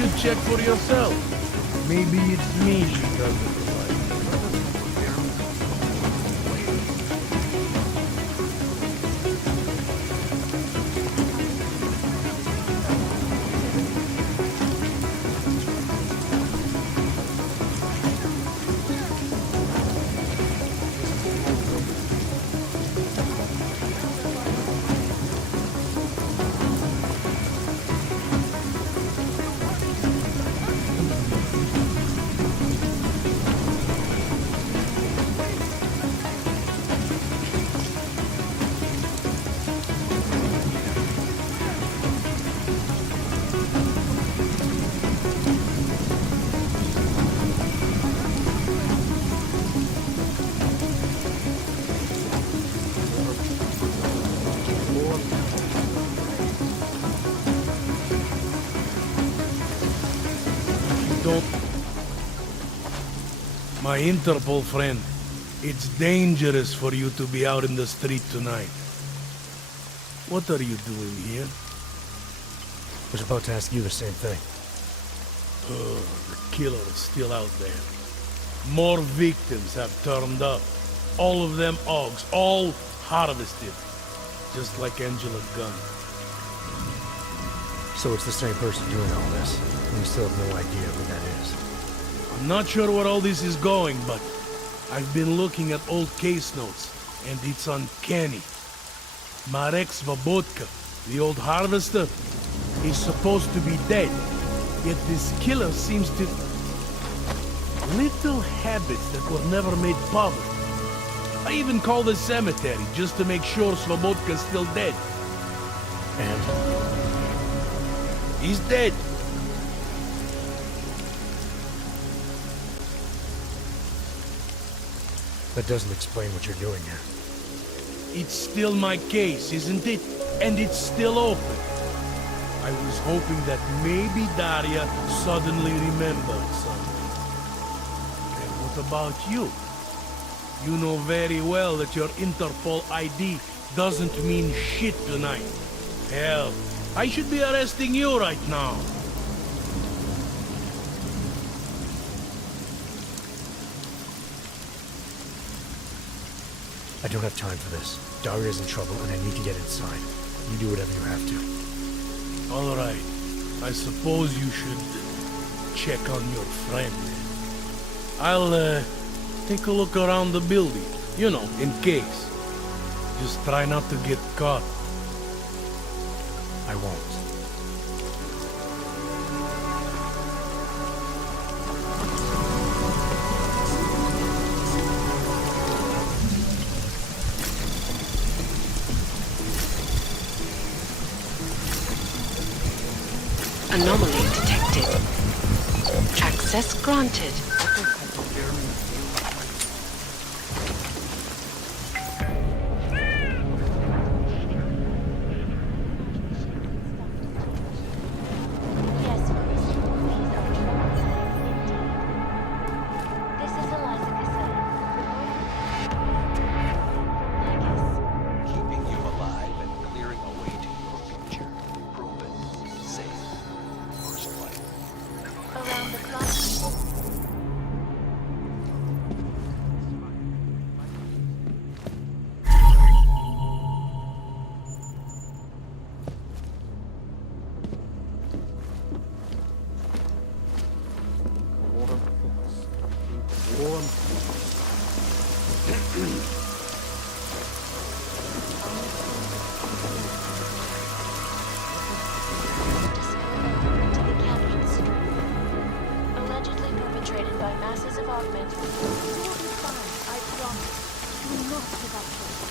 should check for yourself. Maybe it's me she doesn't like. Don't... My Interpol friend, it's dangerous for you to be out in the street tonight. What are you doing here? I was about to ask you the same thing. Oh, the killer is still out there. More victims have turned up. All of them Augs, all harvested. Just like Angela Gunn. So it's the same person doing all this, and we still have no idea who that is. I'm not sure where all this is going, but I've been looking at old case notes, and it's uncanny. Marek Svobotka, the old harvester, is supposed to be dead, yet this killer seems to... Little habits that were never made public. I even called the cemetery just to make sure Svobodka's still dead. And? He's dead. That doesn't explain what you're doing here. It's still my case, isn't it? And it's still open. I was hoping that maybe Daria suddenly remembered something. And what about you? You know very well that your Interpol ID doesn't mean shit tonight. Hell, I should be arresting you right now. I don't have time for this. Daria's in trouble and I need to get inside. You do whatever you have to. All right. I suppose you should check on your friend. I'll take a look around the building. You know, in case. Just try not to get caught. I won't. Anomaly detected. Access granted. Allegedly perpetrated by masses of augmented. You will be fine, I promise. You will not give up hope.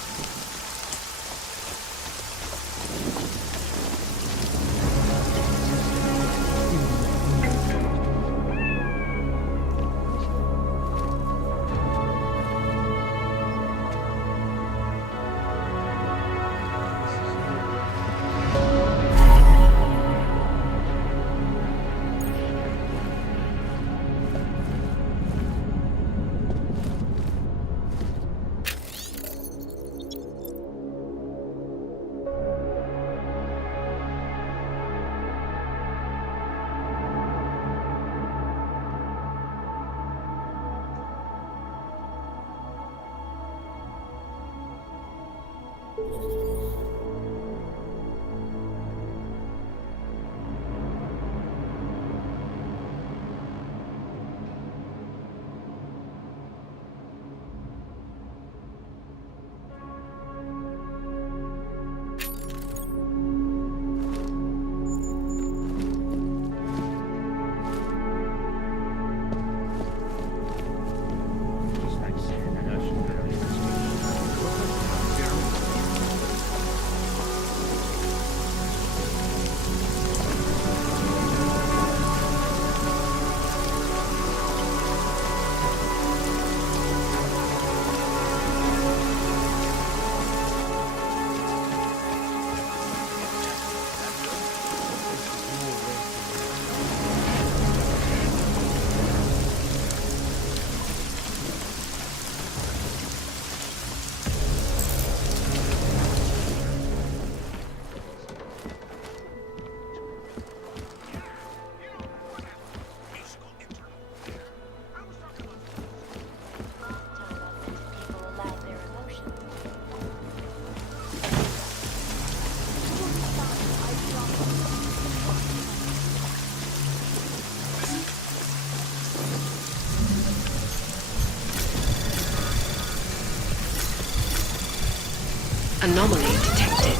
Anomaly detected.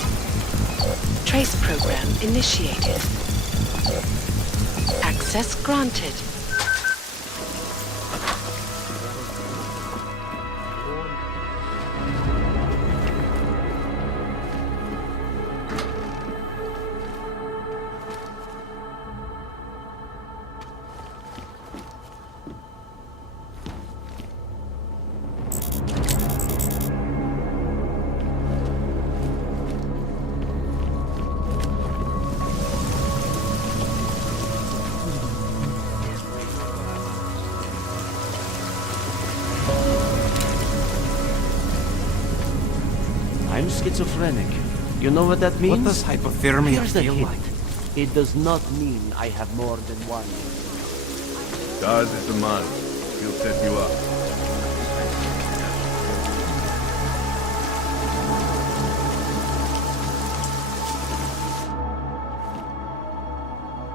Trace program initiated. Access granted. I'm schizophrenic. You know what that means? What does hypothermia Here's the feel hint. like? It does not mean I have more than one. Daz is the man. He'll set you up.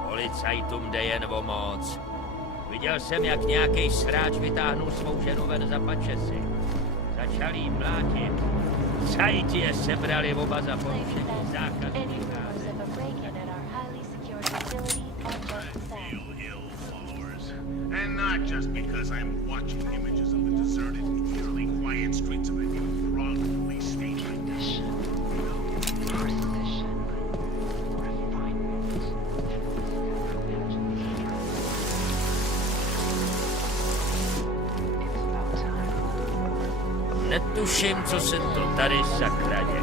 Policajtům jde jen o moc. Viděl jsem, jak nějaký sráč vytáhnul svou ženu ven za pačesy. Začal jí mlátit. Zajti je sebrali oba za porušení zákazu Any vycházet. rumors of a break-in at our highly secured facility are just sound. Ill followers. And not just because I'm watching images of the deserted, eerily quiet streets of a new Prague police station. Netuším, co se to tady sakra děje.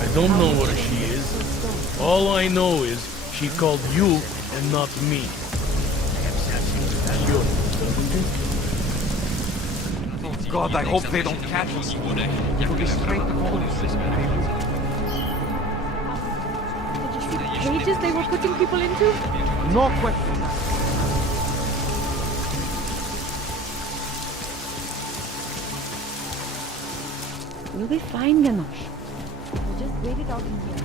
I don't know where she is. All I know is she called you and not me. Sure. Oh God, I hope they don't catch us. We'll be straight to police. Did you see the cages they were putting people into? No question. We'll be fine, Ganosh. We'll just wait it out in here.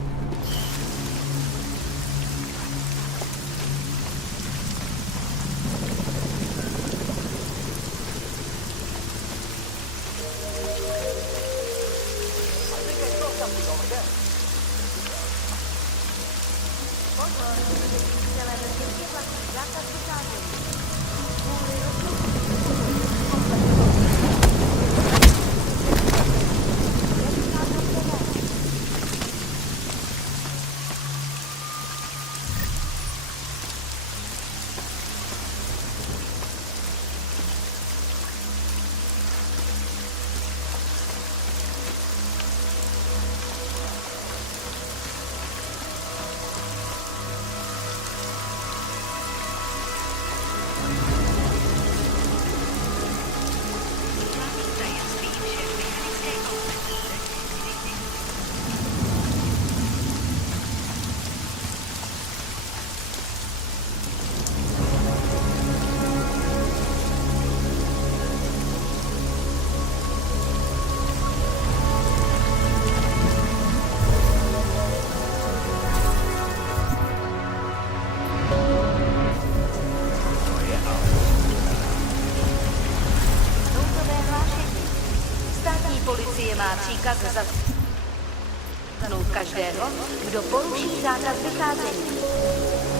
příkaz zatknout každého, kdo poruší zákaz vycházení.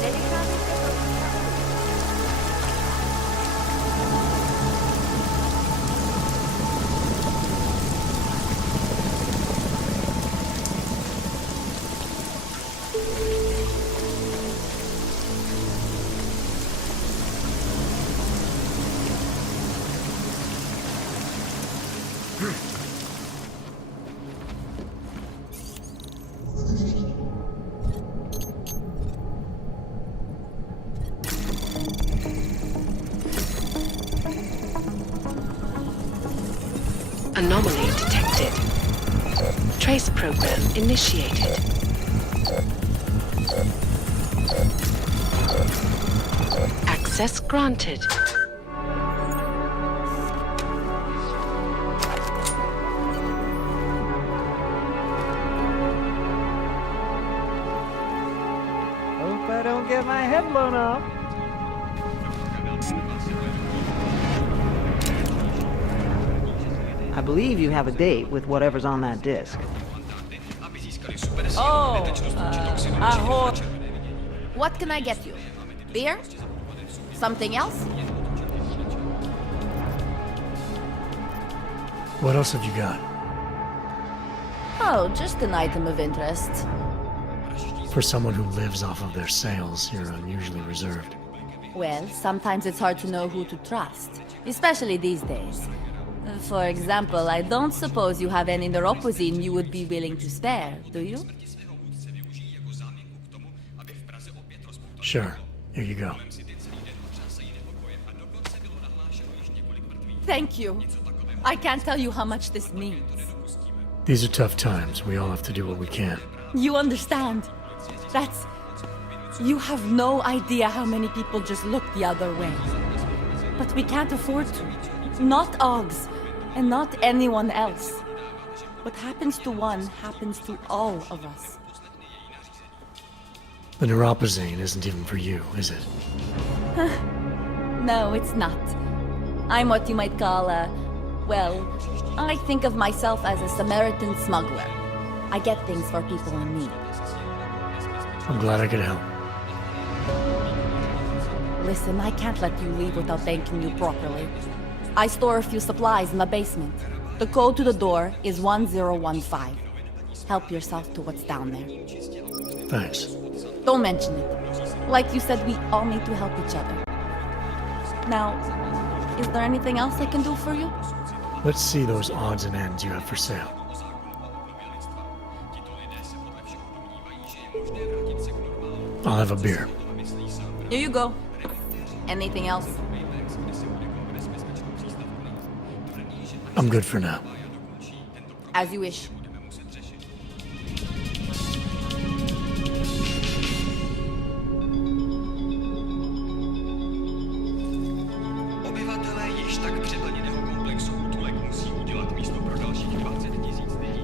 Nevycházíte do Anomaly detected. Trace program initiated. Access granted. Hope I don't get my head blown off. I believe you have a date with whatever's on that disc. Oh, ahoy. What can I get you? Beer? Something else? What else have you got? Oh, just an item of interest. For someone who lives off of their sales, you're unusually reserved. Well, sometimes it's hard to know who to trust, especially these days. For example, I don't suppose you have any neuropozyne you would be willing to spare, do you? Sure. Here you go. Thank you. I can't tell you how much this means. These are tough times. We all have to do what we can. You understand? That's... You have no idea how many people just look the other way. But we can't afford to. Not Oggs, and not anyone else. What happens to one happens to all of us. The neuropozyne isn't even for you, is it? No, it's not. I'm what you might call a... Well, I think of myself as a Samaritan smuggler. I get things for people in need. I'm glad I could help. Listen, I can't let you leave without thanking you properly. I store a few supplies in the basement. The code to the door is 1015. Help yourself to what's down there. Thanks. Don't mention it. Like you said, we all need to help each other. Now, is there anything else I can do for you? Let's see those odds and ends you have for sale. I'll have a beer. Here you go. Anything else? I'm good for now. As you wish. Obyvatelé již tak přeplněného komplexu útulek musí udělat místo pro dalších 20 000 lidí.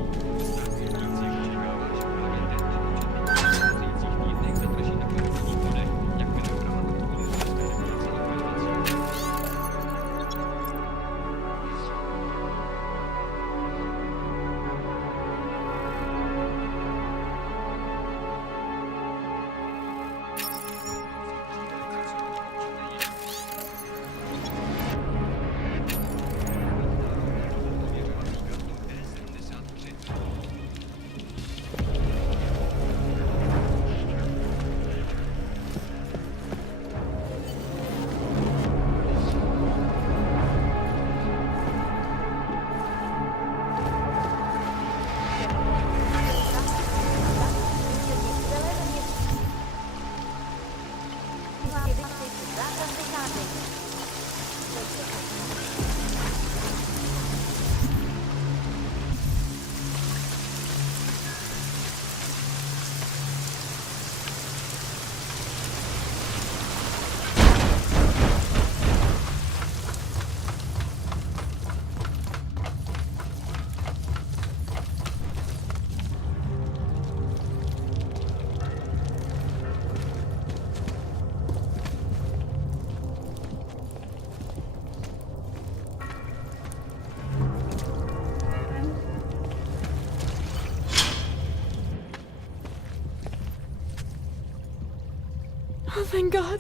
thank God.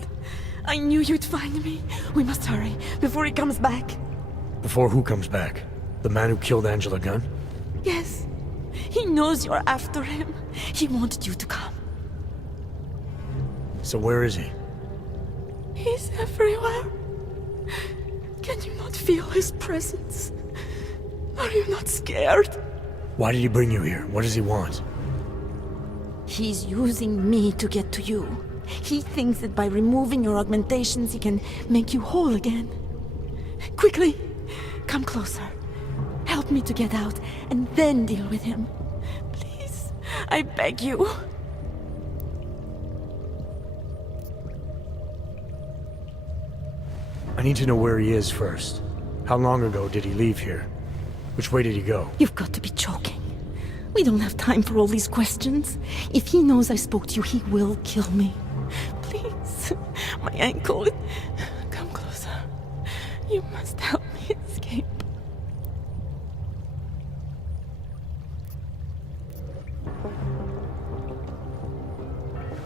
I knew you'd find me. We must hurry, before he comes back. Before who comes back? The man who killed Angela Gunn? Yes. He knows you're after him. He wanted you to come. So where is he? He's everywhere. Can you not feel his presence? Are you not scared? Why did he bring you here? What does he want? He's using me to get to you. He thinks that by removing your augmentations, he can make you whole again. Quickly, come closer. Help me to get out, and then deal with him. Please, I beg you. I need to know where he is first. How long ago did he leave here? Which way did he go? You've got to be joking. We don't have time for all these questions. If he knows I spoke to you, he will kill me. Please, my ankle. Come closer. You must help me escape.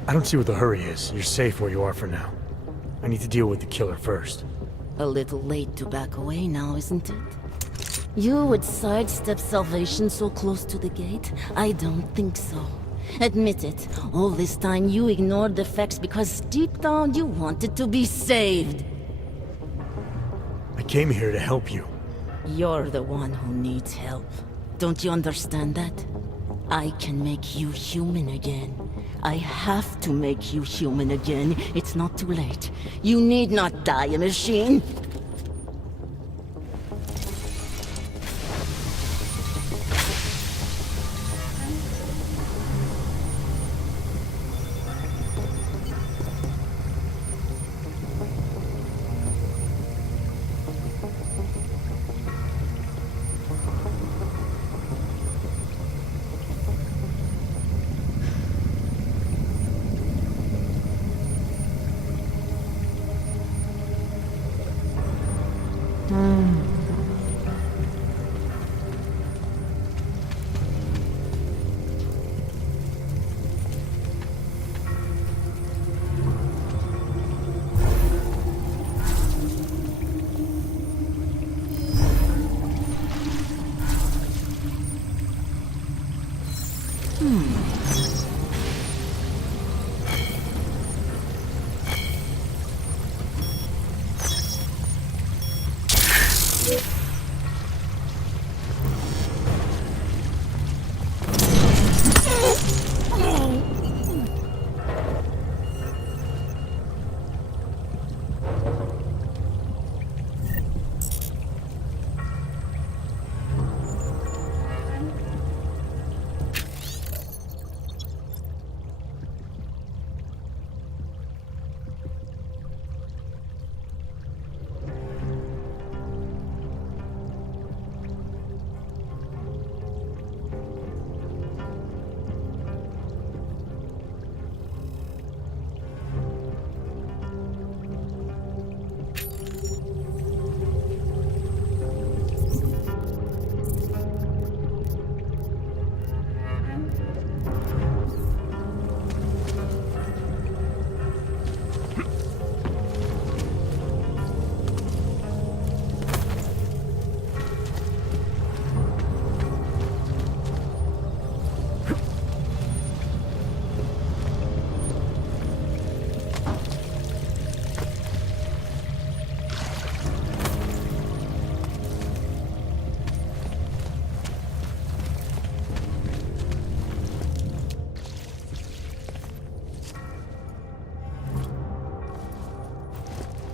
I don't see what the hurry is. You're safe where you are for now. I need to deal with the killer first. A little late to back away now, isn't it? You would sidestep salvation so close to the gate? I don't think so. Admit it, all this time you ignored the facts because deep down you wanted to be saved. I came here to help you. You're the one who needs help. Don't you understand that? I can make you human again. I have to make you human again. It's not too late. You need not die, machine.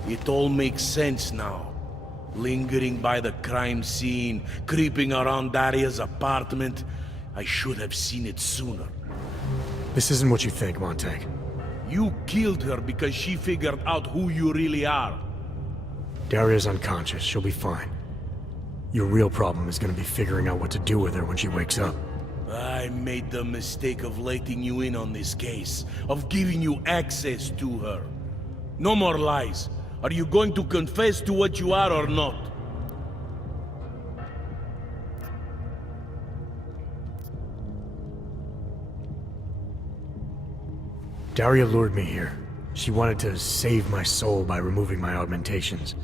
It all makes sense now. Lingering by the crime scene, creeping around Daria's apartment. I should have seen it sooner. This isn't what you think, Montag. You killed her because she figured out who you really are. Daria's unconscious. She'll be fine. Your real problem is gonna be figuring out what to do with her when she wakes up. I made the mistake of letting you in on this case, of giving you access to her. No more lies. Are you going to confess to what you are or not? Daria lured me here. She wanted to save my soul by removing my augmentations.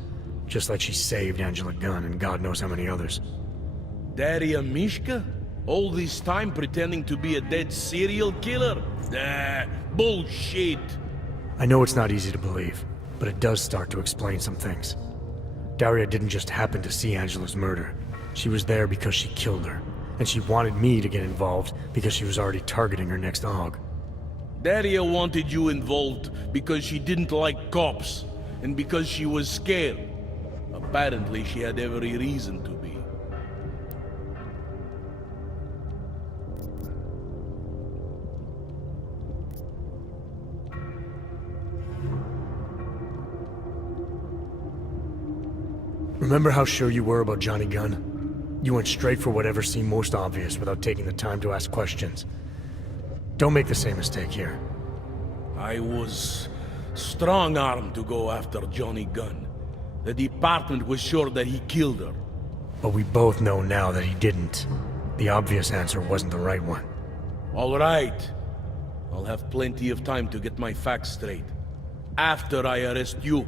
Just like she saved Angela Gunn and God knows how many others. Daria Mishka? All this time pretending to be a dead serial killer? Bullshit! I know it's not easy to believe, but it does start to explain some things. Daria didn't just happen to see Angela's murder. She was there because she killed her, and she wanted me to get involved because she was already targeting her next AUG. Daria wanted you involved because she didn't like cops, and because she was scared. Apparently, she had every reason to be. Remember how sure you were about Johnny Gunn? You went straight for whatever seemed most obvious without taking the time to ask questions. Don't make the same mistake here. I was strong-armed to go after Johnny Gunn. The department was sure that he killed her. But we both know now that he didn't. The obvious answer wasn't the right one. All right. I'll have plenty of time to get my facts straight. After I arrest you.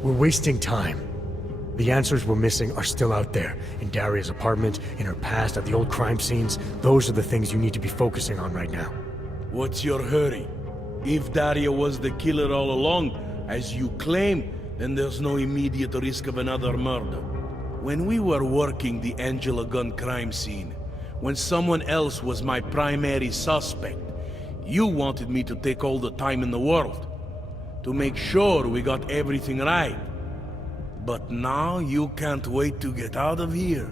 We're wasting time. The answers we're missing are still out there. In Daria's apartment, in her past, at the old crime scenes. Those are the things you need to be focusing on right now. What's your hurry? If Daria was the killer all along, as you claim, then there's no immediate risk of another murder. When we were working the Angela Gunn crime scene, when someone else was my primary suspect, you wanted me to take all the time in the world. To make sure we got everything right. But now you can't wait to get out of here.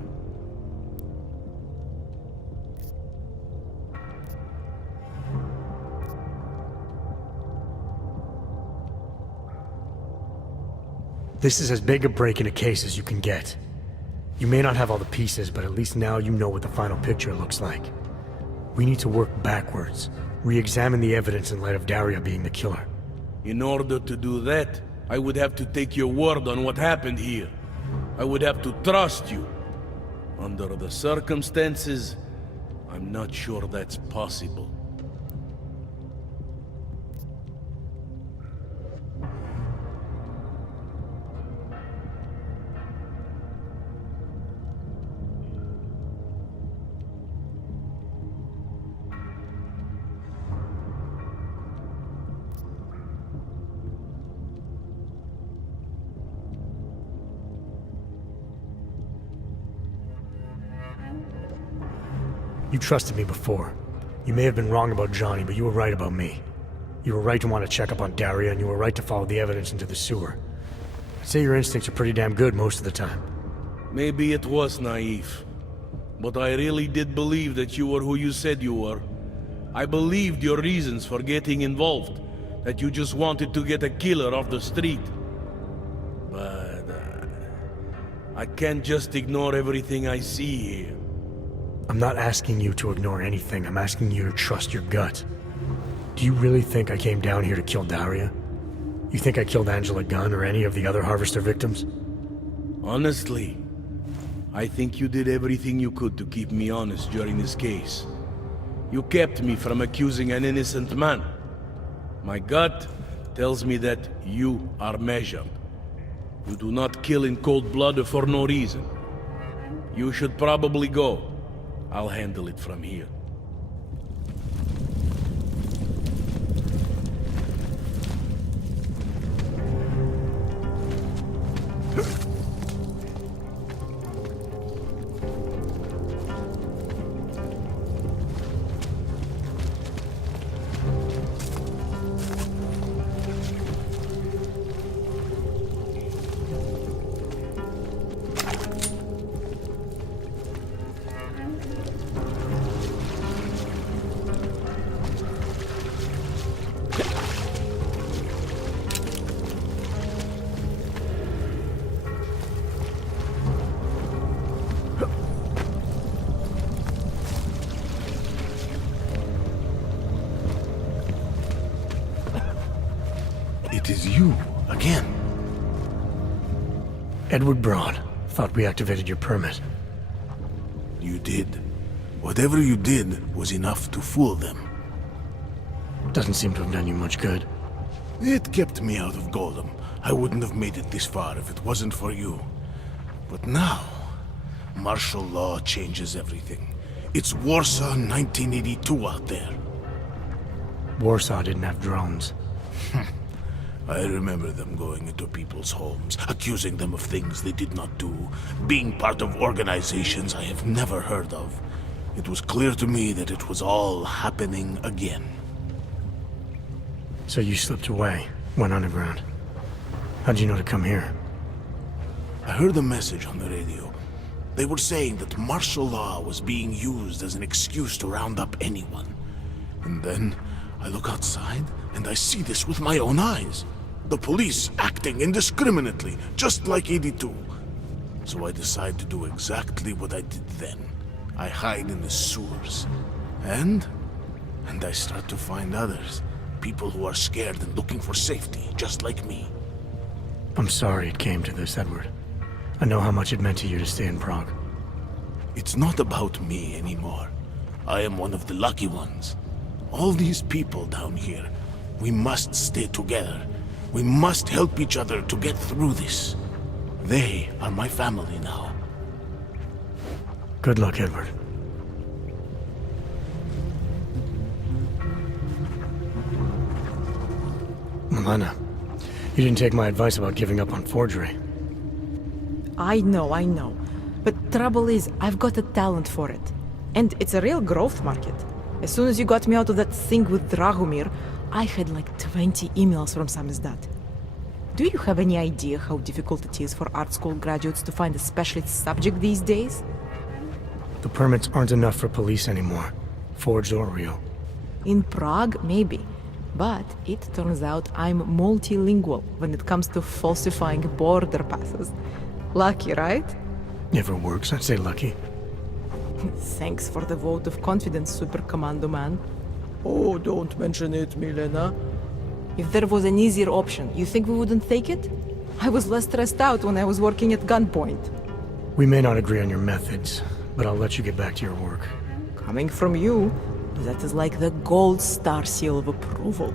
This is as big a break in a case as you can get. You may not have all the pieces, but at least now you know what the final picture looks like. We need to work backwards, re-examine the evidence in light of Daria being the killer. In order to do that, I would have to take your word on what happened here. I would have to trust you. Under the circumstances, I'm not sure that's possible. You trusted me before. You may have been wrong about Johnny, but you were right about me. You were right to want to check up on Daria, and you were right to follow the evidence into the sewer. I'd say your instincts are pretty damn good most of the time. Maybe it was naive, but I really did believe that you were who you said you were. I believed your reasons for getting involved, that you just wanted to get a killer off the street. But I can't just ignore everything I see here. I'm not asking you to ignore anything. I'm asking you to trust your gut. Do you really think I came down here to kill Daria? You think I killed Angela Gunn or any of the other Harvester victims? Honestly, I think you did everything you could to keep me honest during this case. You kept me from accusing an innocent man. My gut tells me that you are measured. You do not kill in cold blood for no reason. You should probably go. I'll handle it from here. It is you, again. Edward Braun. Thought we activated your permit. You did. Whatever you did was enough to fool them. Doesn't seem to have done you much good. It kept me out of Golem. I wouldn't have made it this far if it wasn't for you. But now, martial law changes everything. It's Warsaw 1982 out there. Warsaw didn't have drones. I remember them going into people's homes, accusing them of things they did not do, being part of organizations I have never heard of. It was clear to me that it was all happening again. So you slipped away, went underground. How'd you know to come here? I heard a message on the radio. They were saying that martial law was being used as an excuse to round up anyone. And then I look outside and I see this with my own eyes. The police acting indiscriminately, just like 82. So I decide to do exactly what I did then. I hide in the sewers. And I start to find others. People who are scared and looking for safety, just like me. I'm sorry it came to this, Edward. I know how much it meant to you to stay in Prague. It's not about me anymore. I am one of the lucky ones. All these people down here, we must stay together. We must help each other to get through this. They are my family now. Good luck, Edward. Milena, you didn't take my advice about giving up on forgery. I know. But trouble is, I've got a talent for it. And it's a real growth market. As soon as you got me out of that thing with Dragomir, I had like 20 emails from Samizdat. Do you have any idea how difficult it is for art school graduates to find a specialist subject these days? The permits aren't enough for police anymore, forged or real. In Prague, maybe. But it turns out I'm multilingual when it comes to falsifying border passes. Lucky, right? If it works, I'd say lucky. Thanks for the vote of confidence, Super Commando Man. Oh, don't mention it, Milena. If there was an easier option, you think we wouldn't take it? I was less stressed out when I was working at gunpoint. We may not agree on your methods, but I'll let you get back to your work. Coming from you, that is like the gold star seal of approval.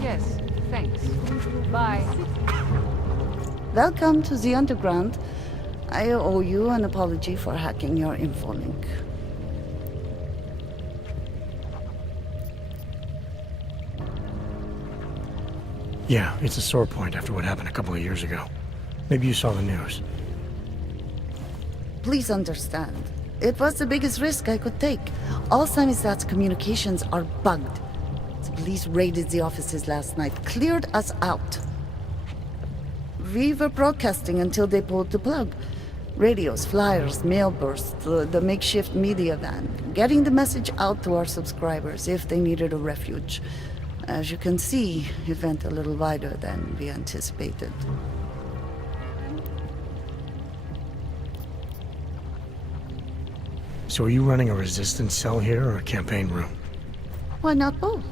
Yes, thanks. Bye. Welcome to the Underground. I owe you an apology for hacking your info link. Yeah, it's a sore point after what happened a couple of years ago. Maybe you saw the news. Please understand, it was the biggest risk I could take. All Samizdat's communications are bugged. The police raided the offices last night, cleared us out. We were broadcasting until they pulled the plug. Radios, flyers, mail bursts, the makeshift media van, getting the message out to our subscribers if they needed a refuge. As you can see, it went a little wider than we anticipated. So are you running a resistance cell here or a campaign room? Why not both?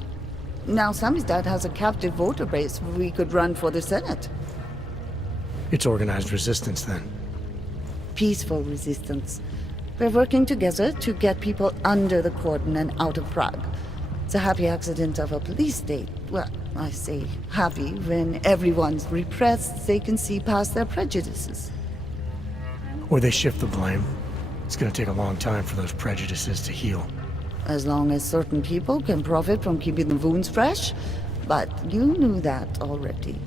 Now Samizdat has a captive voter base we could run for the Senate. It's organized resistance then. Peaceful resistance. We're working together to get people under the cordon and out of Prague. It's a happy accident of a police state. Well, I say happy when everyone's repressed, they can see past their prejudices. Or they shift the blame. It's gonna take a long time for those prejudices to heal. As long as certain people can profit from keeping the wounds fresh. But you knew that already.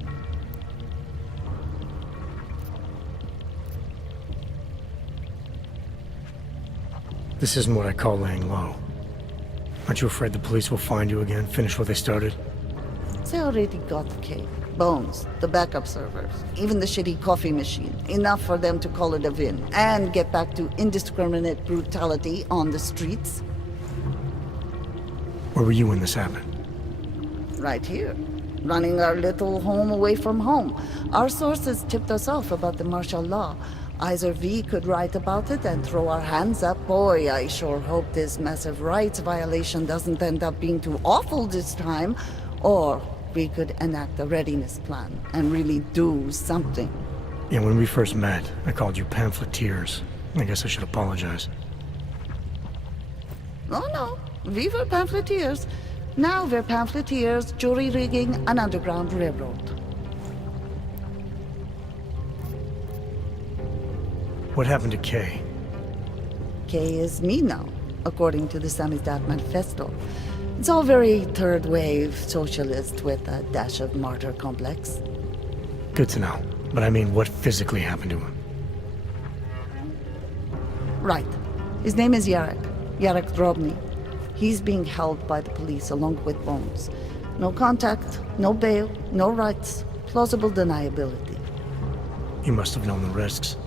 This isn't what I call laying low. Aren't you afraid the police will find you again, finish what they started? They already got the cake. Bones, the backup servers, even the shitty coffee machine. Enough for them to call it a win and get back to indiscriminate brutality on the streets. Where were you when this happened? Right here. Running our little home away from home. Our sources tipped us off about the martial law. Either we could write about it and throw our hands up. Boy, I sure hope this massive rights violation doesn't end up being too awful this time. Or we could enact a readiness plan and really do something. Yeah, when we first met, I called you pamphleteers. I guess I should apologize. Oh no, we were pamphleteers. Now we're pamphleteers, jury-rigging an underground railroad. What happened to Kay? Kay is me now, according to the Samizdat Manifesto. It's all very third-wave socialist with a dash of martyr complex. Good to know. But I mean, what physically happened to him? Right. His name is Yarek. Yarek Drobny. He's being held by the police along with Bones. No contact, no bail, no rights. Plausible deniability. You must have known the risks.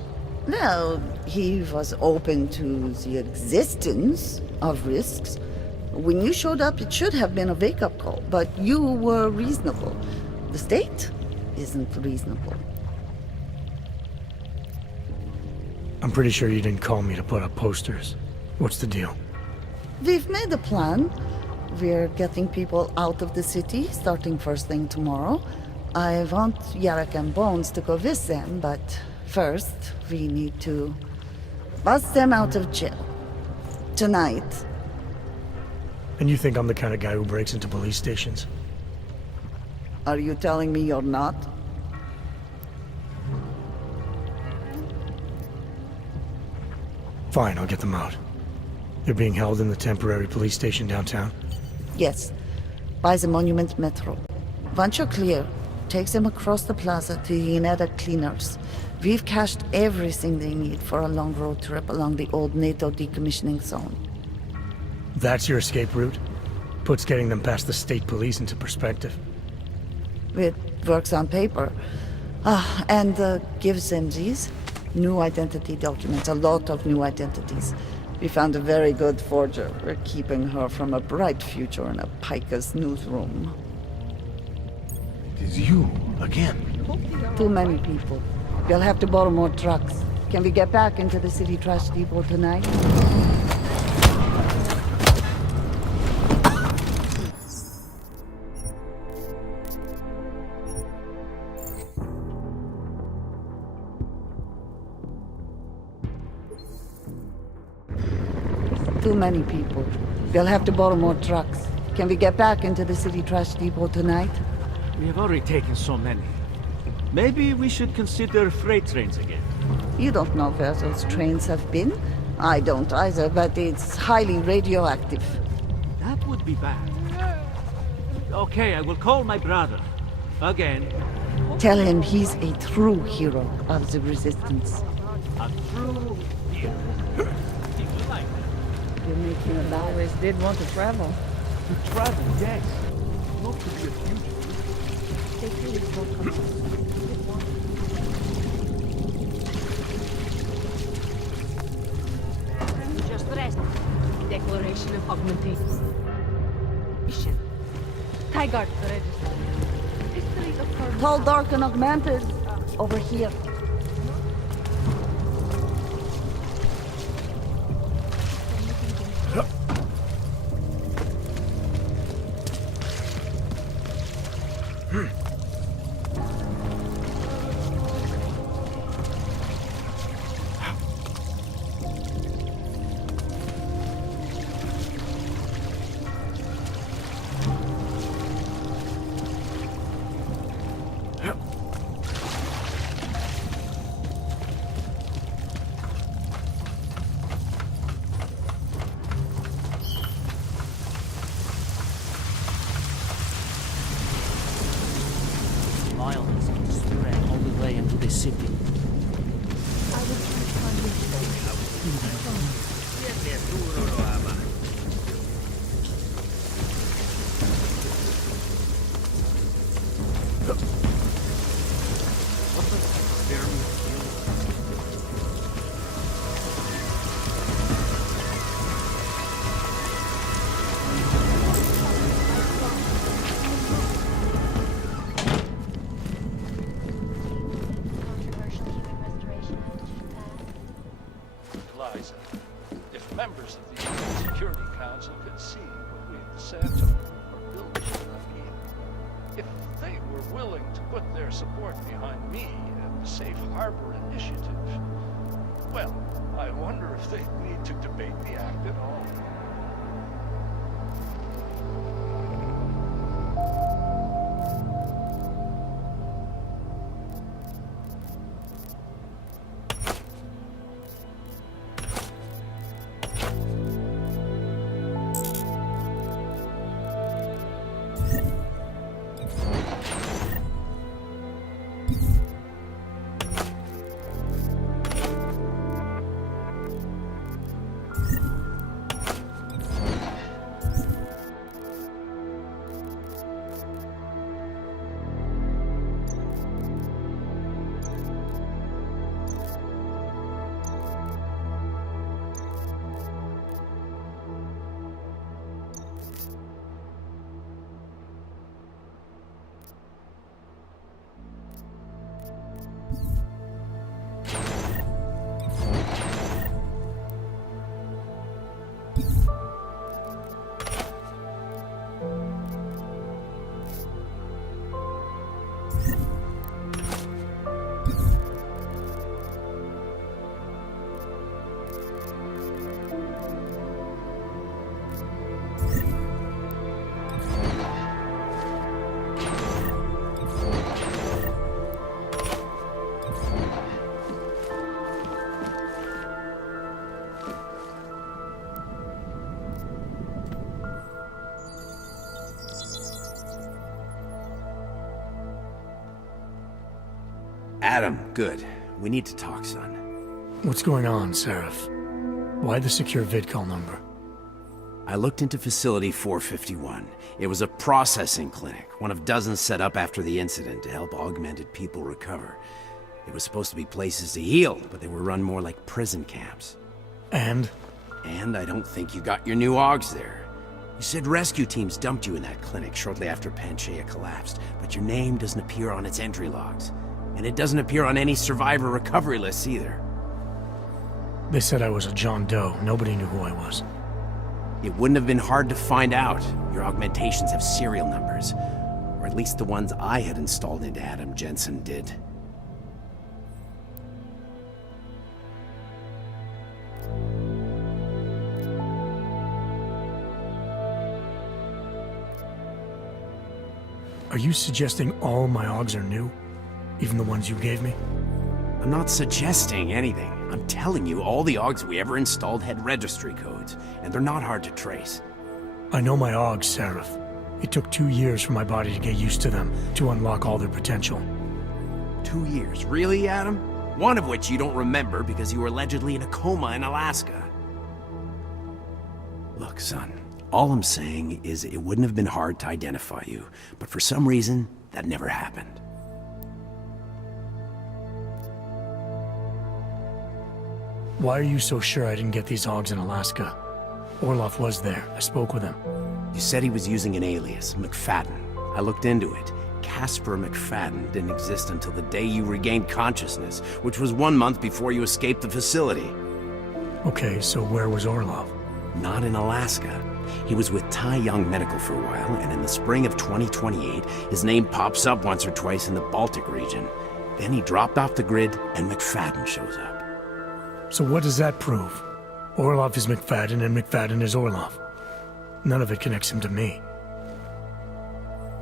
Well, he was open to the existence of risks. When you showed up, it should have been a wake-up call, but you were reasonable. The state isn't reasonable. I'm pretty sure you didn't call me to put up posters. What's the deal? We've made a plan. We're getting people out of the city, starting first thing tomorrow. I want Yarek and Bones to go with them, but first, we need to bust them out of jail. Tonight. And you think I'm the kind of guy who breaks into police stations? Are you telling me you're not? Fine, I'll get them out. They're being held in the temporary police station downtown? Yes. By the Monument Metro. Once you're clear, take them across the plaza to the Ineda Cleaners. We've cached everything they need for a long road trip along the old NATO decommissioning zone. That's your escape route? Puts getting them past the state police into perspective. It works on paper. And gives them these new identity documents, a lot of new identities. We found a very good forger. We're keeping her from a bright future in a Pika's newsroom. It is you, again. Too many people. We'll have to borrow more trucks. Can we get back into the city trash depot tonight? Too many people. We'll have to borrow more trucks. Can we get back into the city trash depot tonight? We have already taken so many. Maybe we should consider freight trains again. You don't know where those trains have been? I don't either, but it's highly radioactive. That would be bad. Okay, I will call my brother. Again. Tell him he's a true hero of the Resistance. A true hero. You're making a I always did want to travel. To travel, yes. Not to be a fugitive. Just rest. Declaration of augmentation. Tigard the register. History of her. Tall, dark, and augmented. Over here. Violence can spread all the way into the city. and see what we at the Santo are building in Lafayette. If they were willing to put their support behind me and the Safe Harbor Initiative, well, I wonder if they'd need to debate the act at all. Adam, good. We need to talk, son. What's going on, Seraph? Why the secure vidcall number? I looked into Facility 451. It was a processing clinic, one of dozens set up after the incident to help augmented people recover. It was supposed to be places to heal, but they were run more like prison camps. And? And I don't think you got your new augs there. You said rescue teams dumped you in that clinic shortly after Panchaea collapsed, but your name doesn't appear on its entry logs. And it doesn't appear on any survivor recovery lists either. They said I was a John Doe. Nobody knew who I was. It wouldn't have been hard to find out. Your augmentations have serial numbers. Or at least the ones I had installed into Adam Jensen did. Are you suggesting all my augs are new? Even the ones you gave me? I'm not suggesting anything. I'm telling you, all the augs we ever installed had registry codes, and they're not hard to trace. I know my augs, Seraph. It took 2 years for my body to get used to them, to unlock all their potential. 2 years? Really, Adam? One of which you don't remember because you were allegedly in a coma in Alaska. Look, son, all I'm saying is it wouldn't have been hard to identify you, but for some reason, that never happened. Why are you so sure I didn't get these augs in Alaska? Orloff was there. I spoke with him. You said he was using an alias, McFadden. I looked into it. Casper McFadden didn't exist until the day you regained consciousness, which was 1 month before you escaped the facility. Okay, so where was Orlov? Not in Alaska. He was with Tai Young Medical for a while, and in the spring of 2028, his name pops up once or twice in the Baltic region. Then he dropped off the grid, and McFadden shows up. So what does that prove? Orlov is McFadden, and McFadden is Orlov. None of it connects him to me.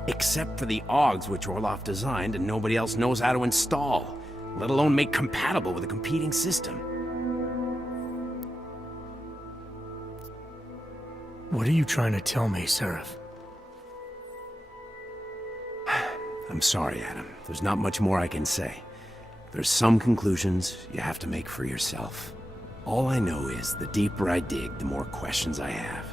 Except for the augs which Orlov designed and nobody else knows how to install, let alone make compatible with a competing system. What are you trying to tell me, Seraph? I'm sorry, Adam. There's not much more I can say. There's some conclusions you have to make for yourself. All I know is the deeper I dig, the more questions I have.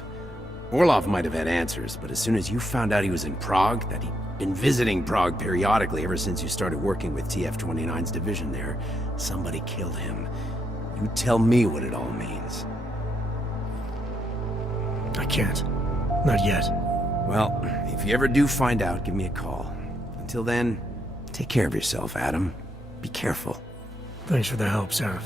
Orlov might have had answers, but as soon as you found out he was in Prague, that he'd been visiting Prague periodically ever since you started working with TF-29's division there, somebody killed him. You tell me what it all means. I can't. Not yet. Well, if you ever do find out, give me a call. Until then, take care of yourself, Adam. Be careful. Thanks for the help, Seraph.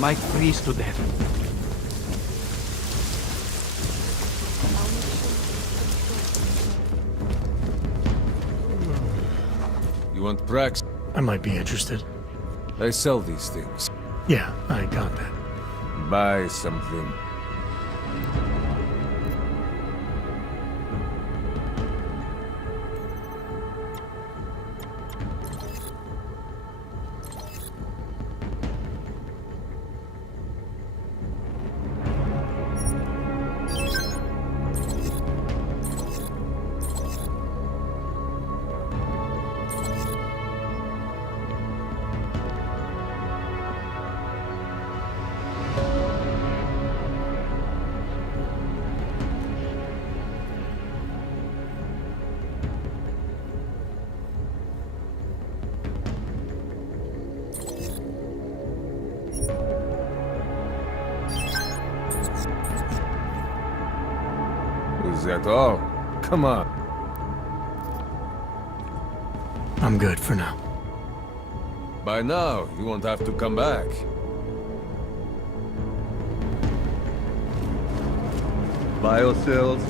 might freeze to death. You want Prax? I might be interested. I sell these things. Yeah, I got that. Buy something. Is that all? Come on. I'm good for now. By now, you won't have to come back. Biocells.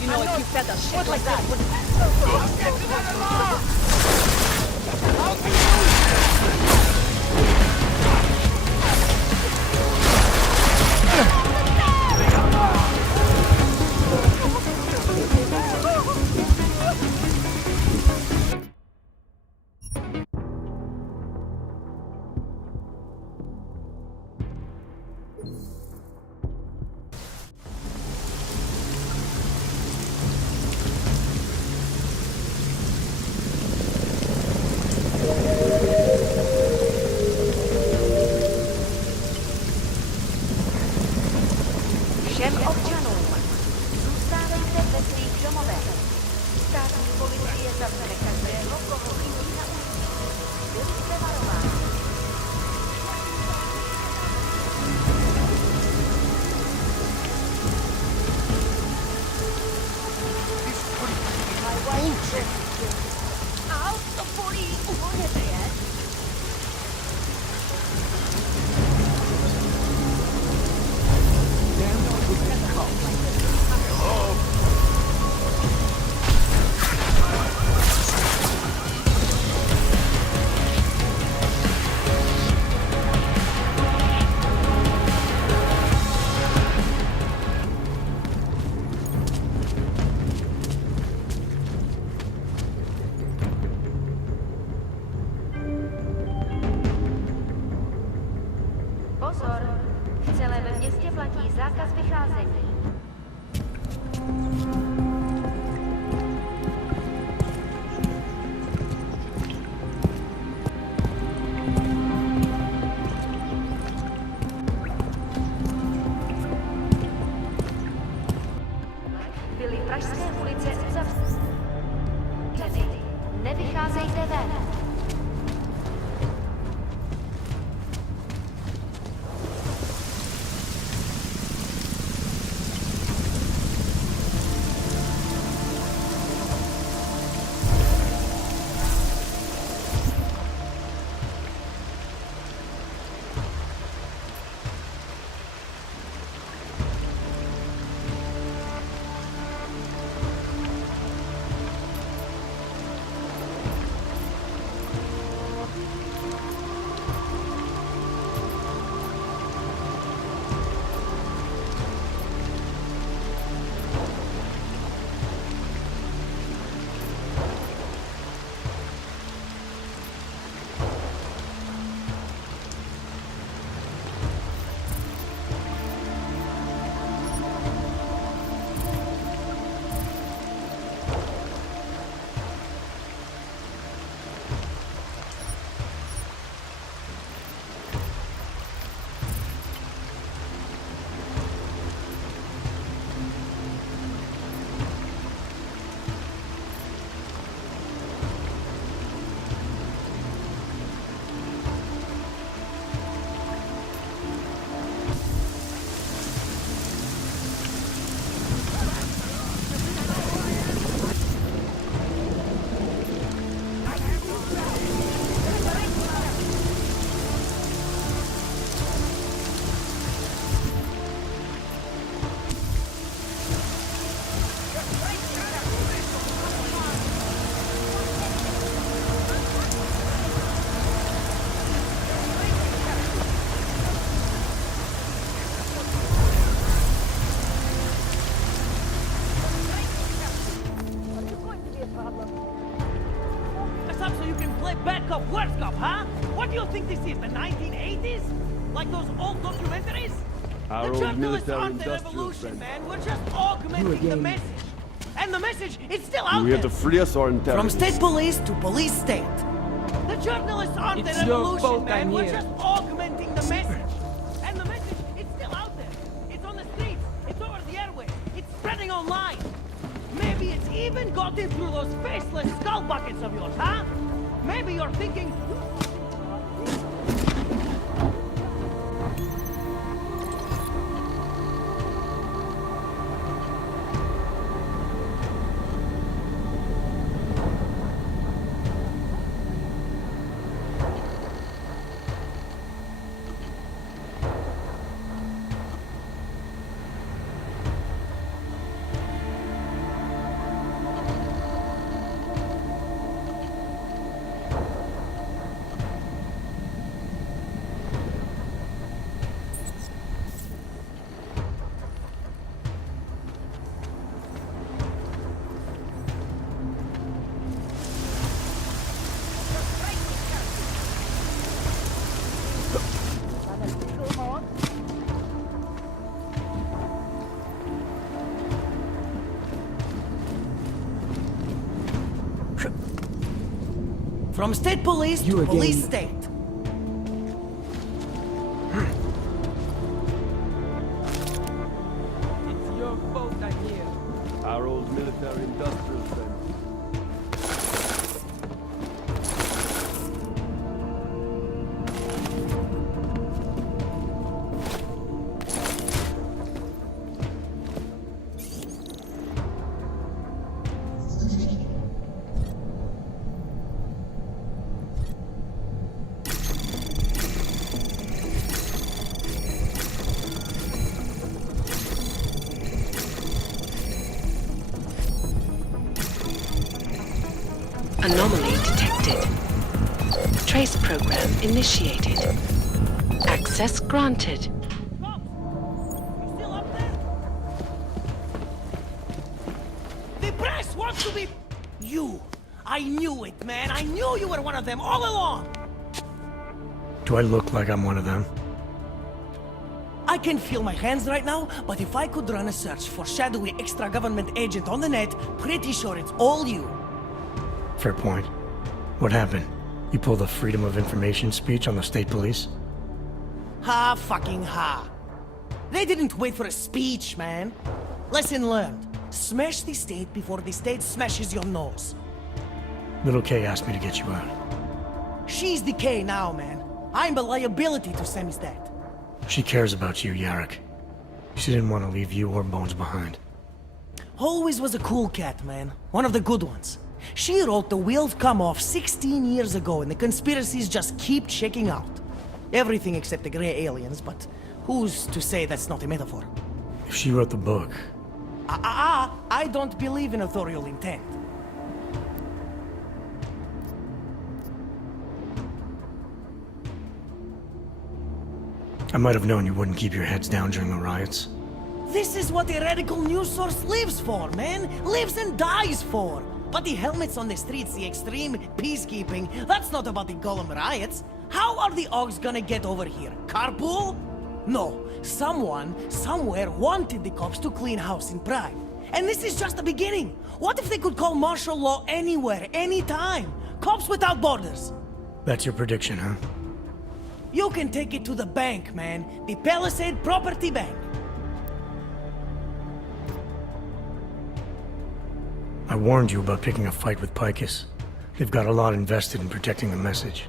You know what? You said that shit like that. Všem občanům, zůstávejte ve svých domovech. Státní policie zavře každého, koho vidí na ulici. Byli jste varováni. My wife is out of police. Uvolněte je. Pozor, v celém městě platí zákaz vycházení. Byly pražské ulice uzavřeny. Nevycházejte ven. do you think this is, the 1980s? Like those old documentaries? Our The old journalists aren't the military-industrial revolution, friend. man. We're just augmenting the message. And the message, it's still out You there. here to free us or From intelligence? state police to police state. The journalists aren't the It's your revolution, fault man. I'm We're here. just augmenting the message. And the message, it's still out there. It's on the streets. It's over the airways. It's spreading online. Maybe it's even gotten through those faceless skull buckets of yours, huh? Maybe you're thinking... From state police to police state. It's your fault I'm here. Our old military-industrial friend. Anomaly detected. Trace program initiated. Access granted. The press wants to be... You. I knew it, man. I knew you were one of them all along. Do I look like I'm one of them? I can feel my hands right now, but if I could run a search for shadowy extra-government agent on the net, pretty sure it's all you. Fair point. What happened? You pulled a freedom of information speech on the state police? Ha fucking ha. They didn't wait for a speech, man. Lesson learned. Smash the state before the state smashes your nose. Little K asked me to get you out. She's the K now, man. I'm a liability to Sammy's dad. She cares about you, Yarrick. She didn't want to leave you or Bones behind. Always was a cool cat, man. One of the good ones. She wrote The Wheels Come Off 16 years ago, and the conspiracies just keep checking out. Everything except the gray aliens, but who's to say that's not a metaphor? If she wrote the book... I don't believe in authorial intent. I might have known you wouldn't keep your heads down during the riots. This is what a radical news source lives for, man. Lives and dies for. But the helmets on the streets, the extreme peacekeeping, that's not about the Golem riots. How are the Augs gonna get over here? Carpool? No. Someone, somewhere wanted the cops to clean house in Prague. And this is just the beginning. What if they could call martial law anywhere, anytime? Cops without borders. That's your prediction, huh? You can take it to the bank, man. The Palisade Property Bank. I warned you about picking a fight with Picus. They've got a lot invested in protecting the message.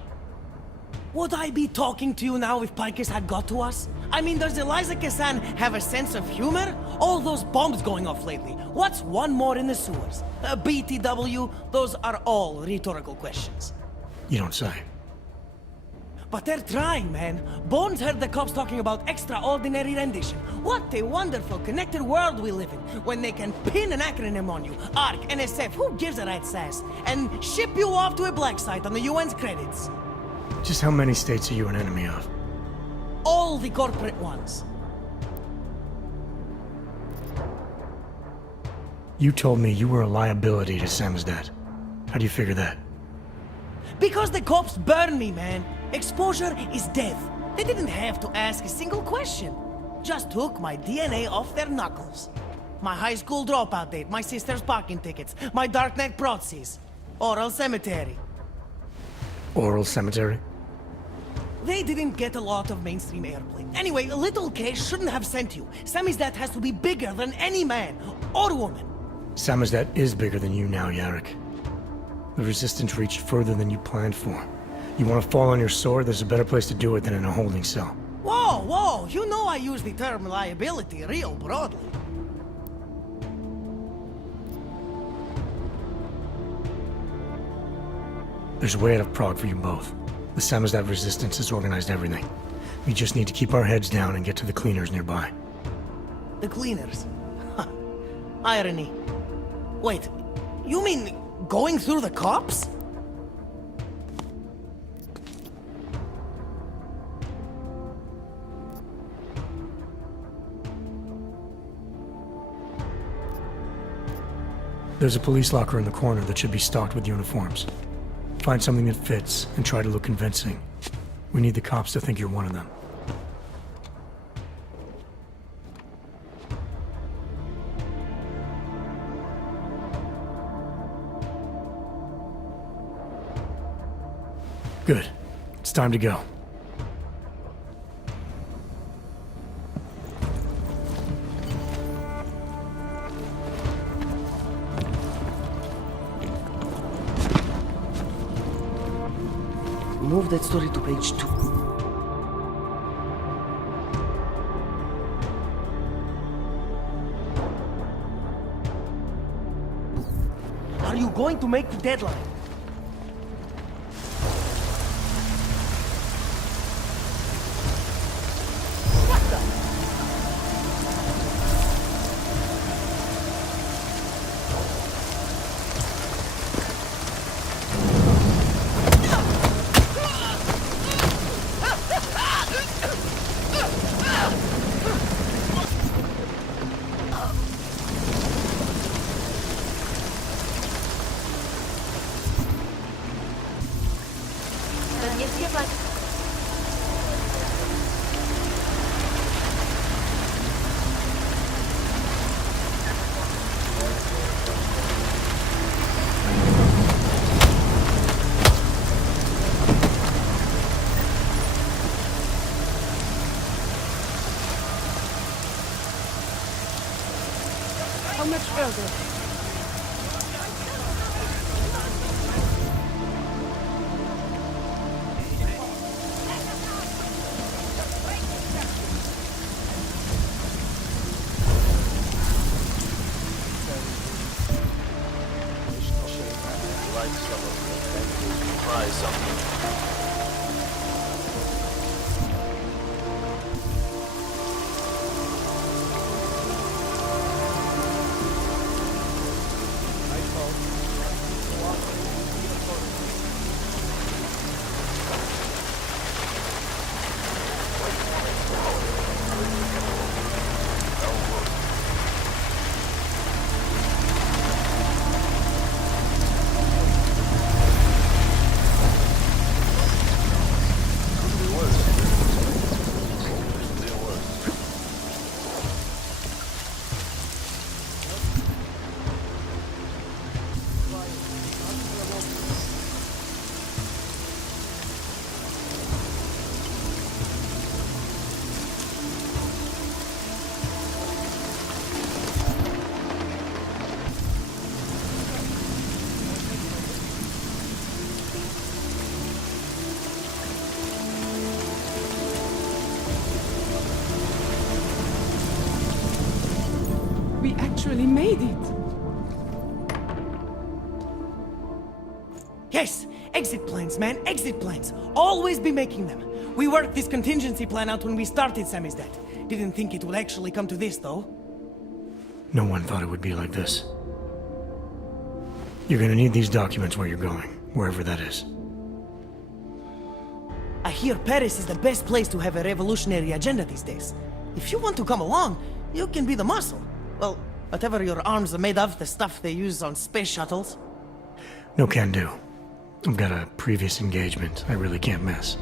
Would I be talking to you now if Picus had got to us? I mean, does Eliza Kassan have a sense of humor? All those bombs going off lately. What's one more in the sewers? BTW, those are all rhetorical questions. You don't say. But they're trying, man. Bones heard the cops talking about extraordinary rendition. What a wonderful, connected world we live in, when they can pin an acronym on you, ARC, NSF, who gives a rat's ass, and ship you off to a black site on the UN's credits. Just how many states are you an enemy of? All the corporate ones. You told me you were a liability to Samizdat. How do you figure that? Because the cops burn me, man. Exposure is death. They didn't have to ask a single question. Just took my DNA off their knuckles. My high school dropout date, my sister's parking tickets, my darknet proxies. Oral cemetery. Oral cemetery? They didn't get a lot of mainstream airplay. Anyway, a little case shouldn't have sent you. Samizdat has to be bigger than any man or woman. Samizdat is bigger than you now, Yarrick. The Resistance reached further than you planned for. You want to fall on your sword, there's a better place to do it than in a holding cell. Whoa, whoa, you know I use the term liability real broadly. There's a way out of Prague for you both. The Samizdat Resistance has organized everything. We just need to keep our heads down and get to the cleaners nearby. The cleaners? Irony. Wait, you mean going through the cops? There's a police locker in the corner that should be stocked with uniforms. Find something that fits and try to look convincing. We need the cops to think you're one of them. Good. It's time to go. Move that story to page 2. Are you going to make the deadline? What the? How much further? Try something. We actually made it! Yes! Exit plans, man! Exit plans! Always be making them! We worked this contingency plan out when we started Samizdat. Didn't think it would actually come to this, though. No one thought it would be like this. You're gonna need these documents where you're going, wherever that is. I hear Paris is the best place to have a revolutionary agenda these days. If you want to come along, you can be the muscle. Well, whatever your arms are made of, the stuff they use on space shuttles. No can do. I've got a previous engagement I really can't miss.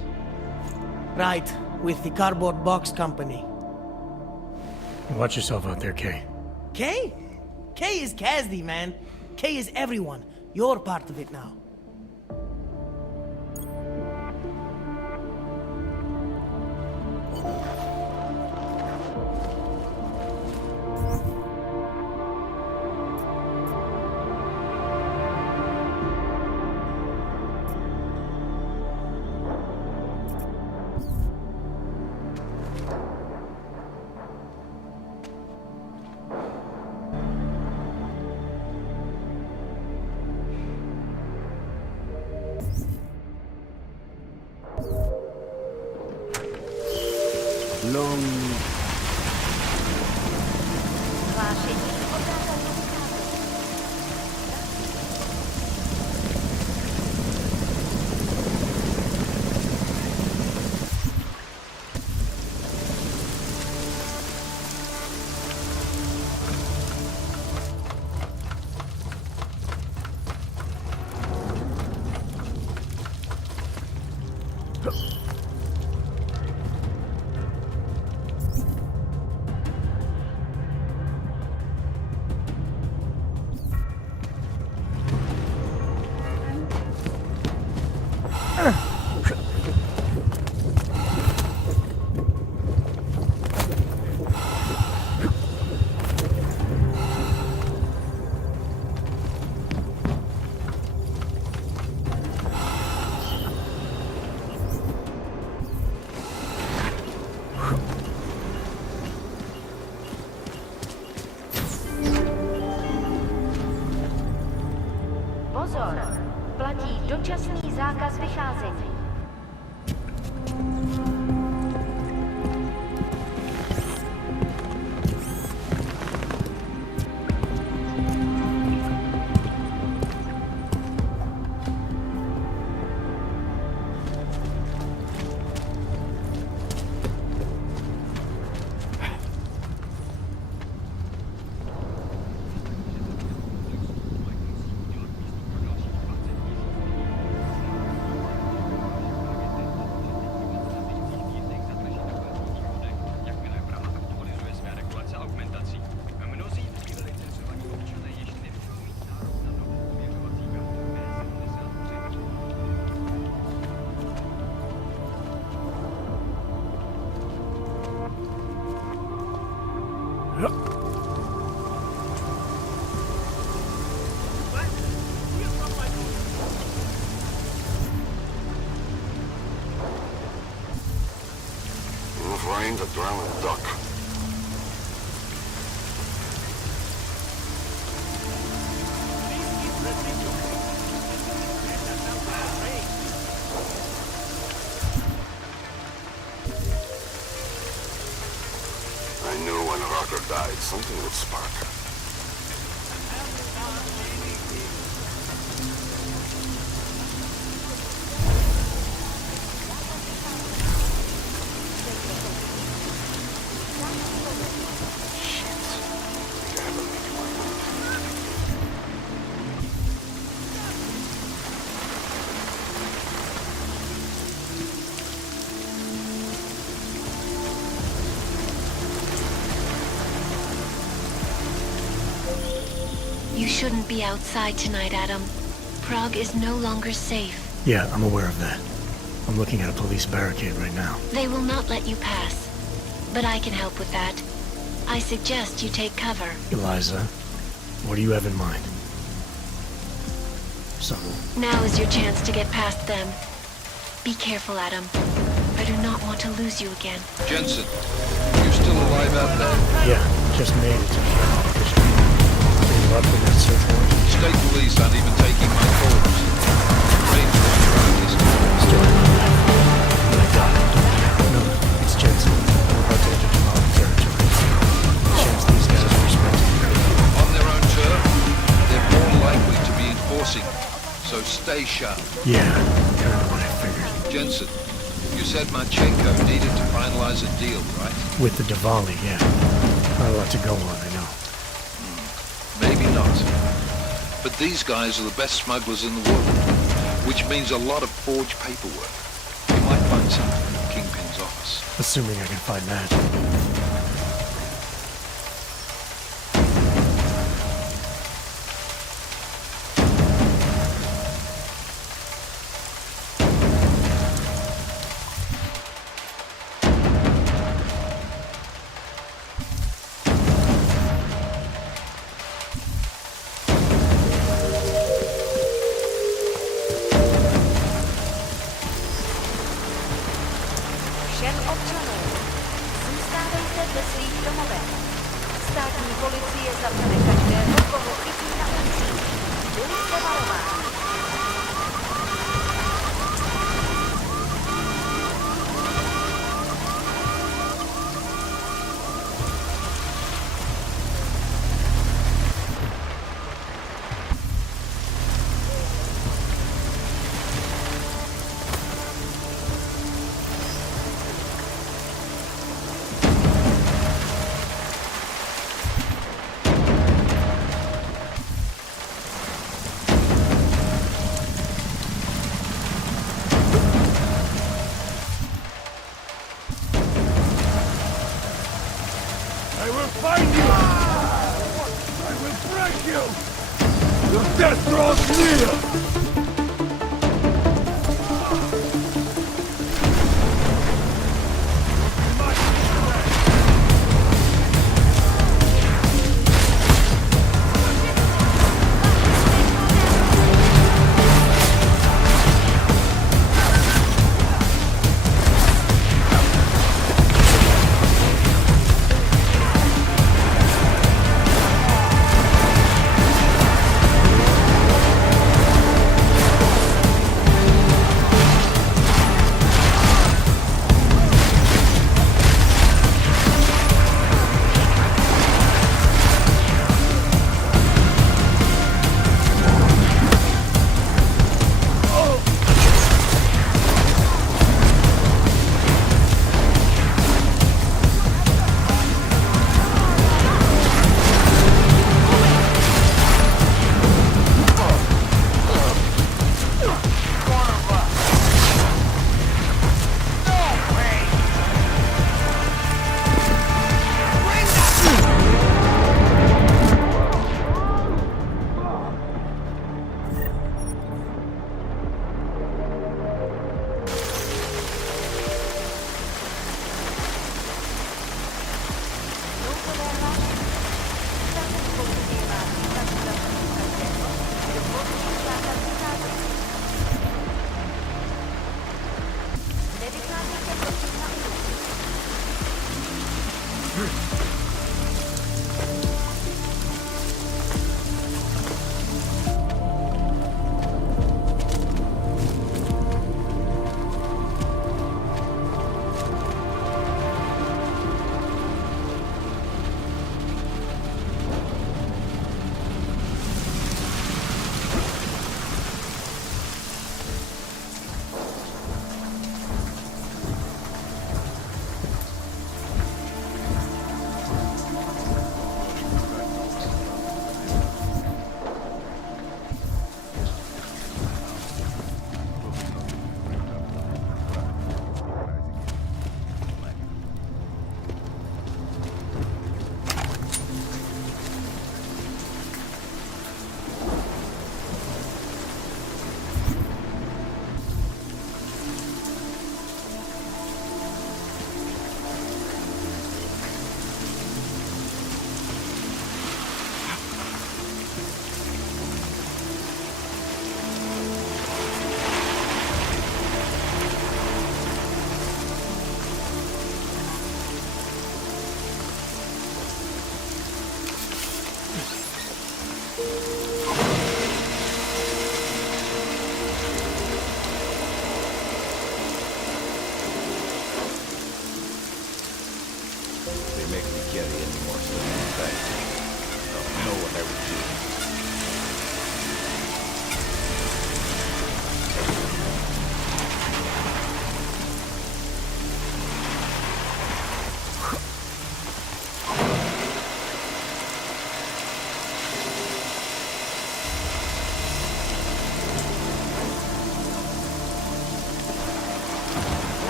Right, with the cardboard box company. Watch yourself out there, Kay. Kay? Kay is Kazdi, man. Kay is everyone. You're part of it now. Pozor, platí dočasný zákaz vycházení. Find a drowned duck. I knew when Rocker died, something would spark. You shouldn't be outside tonight, Adam. Prague is no longer safe. Yeah, I'm aware of that. I'm looking at a police barricade right now. They will not let you pass. But I can help with that. I suggest you take cover. Eliza, what do you have in mind? Now is your chance to get past them. Be careful, Adam. I do not want to lose you again. Jensen, you still alive out there? Yeah, just made it to the airport district. Are you up with that search warrant? State police aren't even taking my calls. Range Still in my life. But I got it. No, it's Jensen. I'm about to enter Jamali territory. Chance these guys are respecting me. On their own turf, they're more likely to be enforcing. So stay sharp. Yeah, kind of what I figured. Jensen, you said Marchenko needed to finalize a deal, right? With the Diwali, yeah. Not a lot to go on, I know. Maybe not. But these guys are the best smugglers in the world. which means a lot of forged paperwork. You might find something in the Kingpin's office. Assuming I can find that. Všem občanům, zůstávejte ve svých domovech. Státní policie zavřene každého, koho chytí na ulici. Byli jste varováni. I will find you! I will break you! Your death draws near!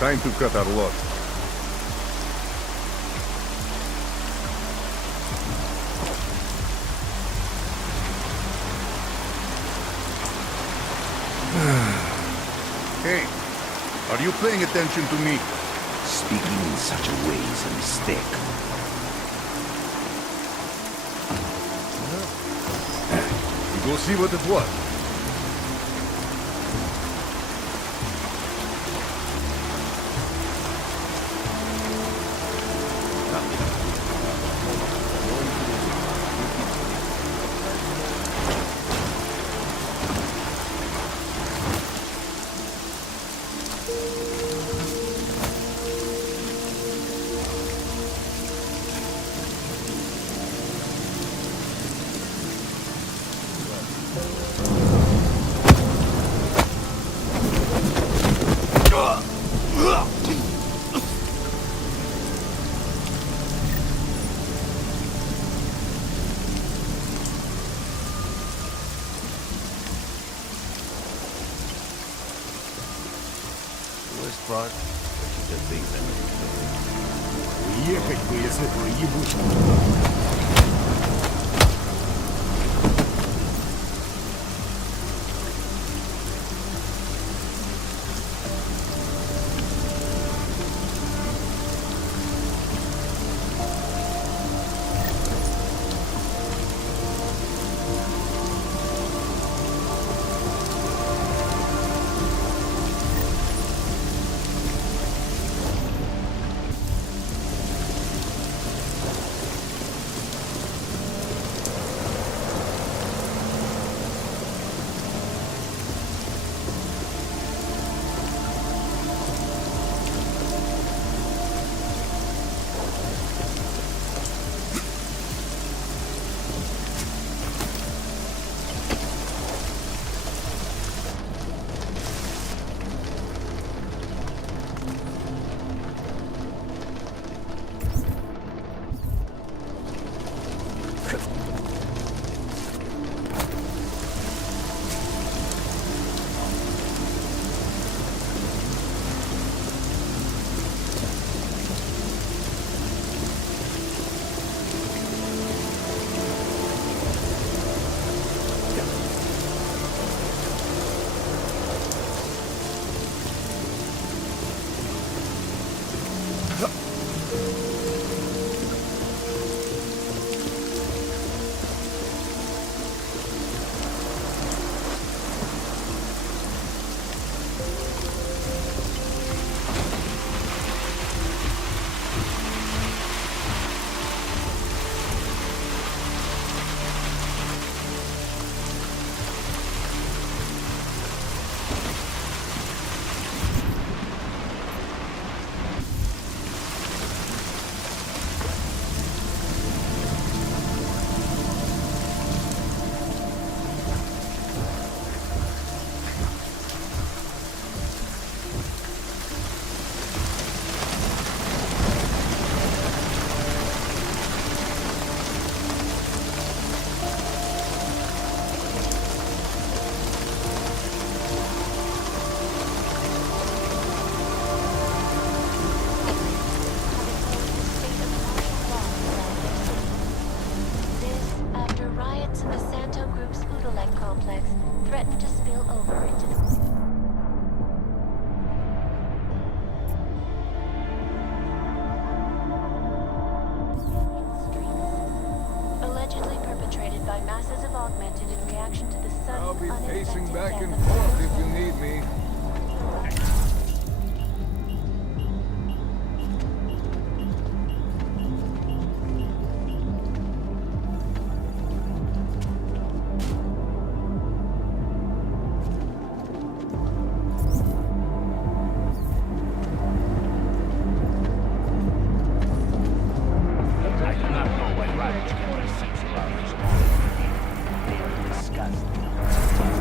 Time to cut our lot. Hey, are you paying attention to me? Speaking in such a way is a mistake. You go see what it was. Part, какие-то things Ехать бы из этого ебучего. I'll be pacing back and forth if you need me. I do not know why Riot can receive surroundings all. They are disgusting.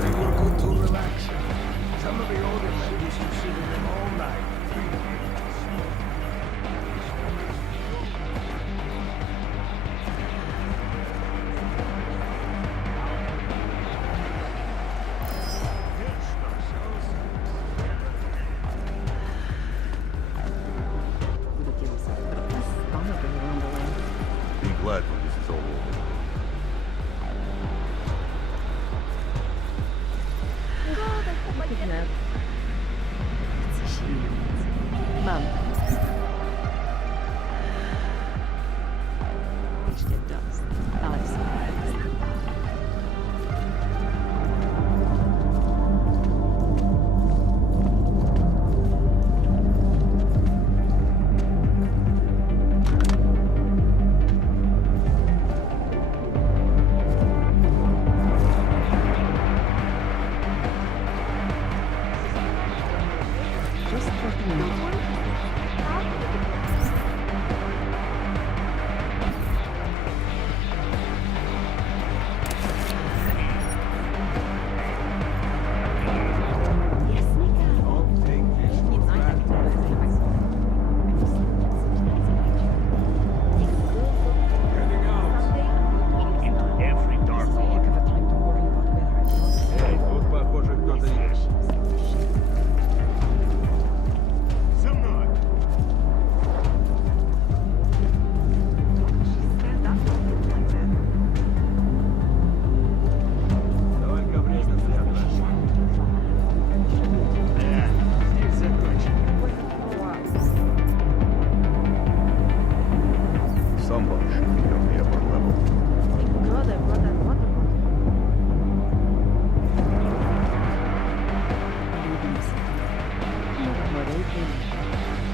They were good to relax. Some of the Mam. Jeszcze dost. Ale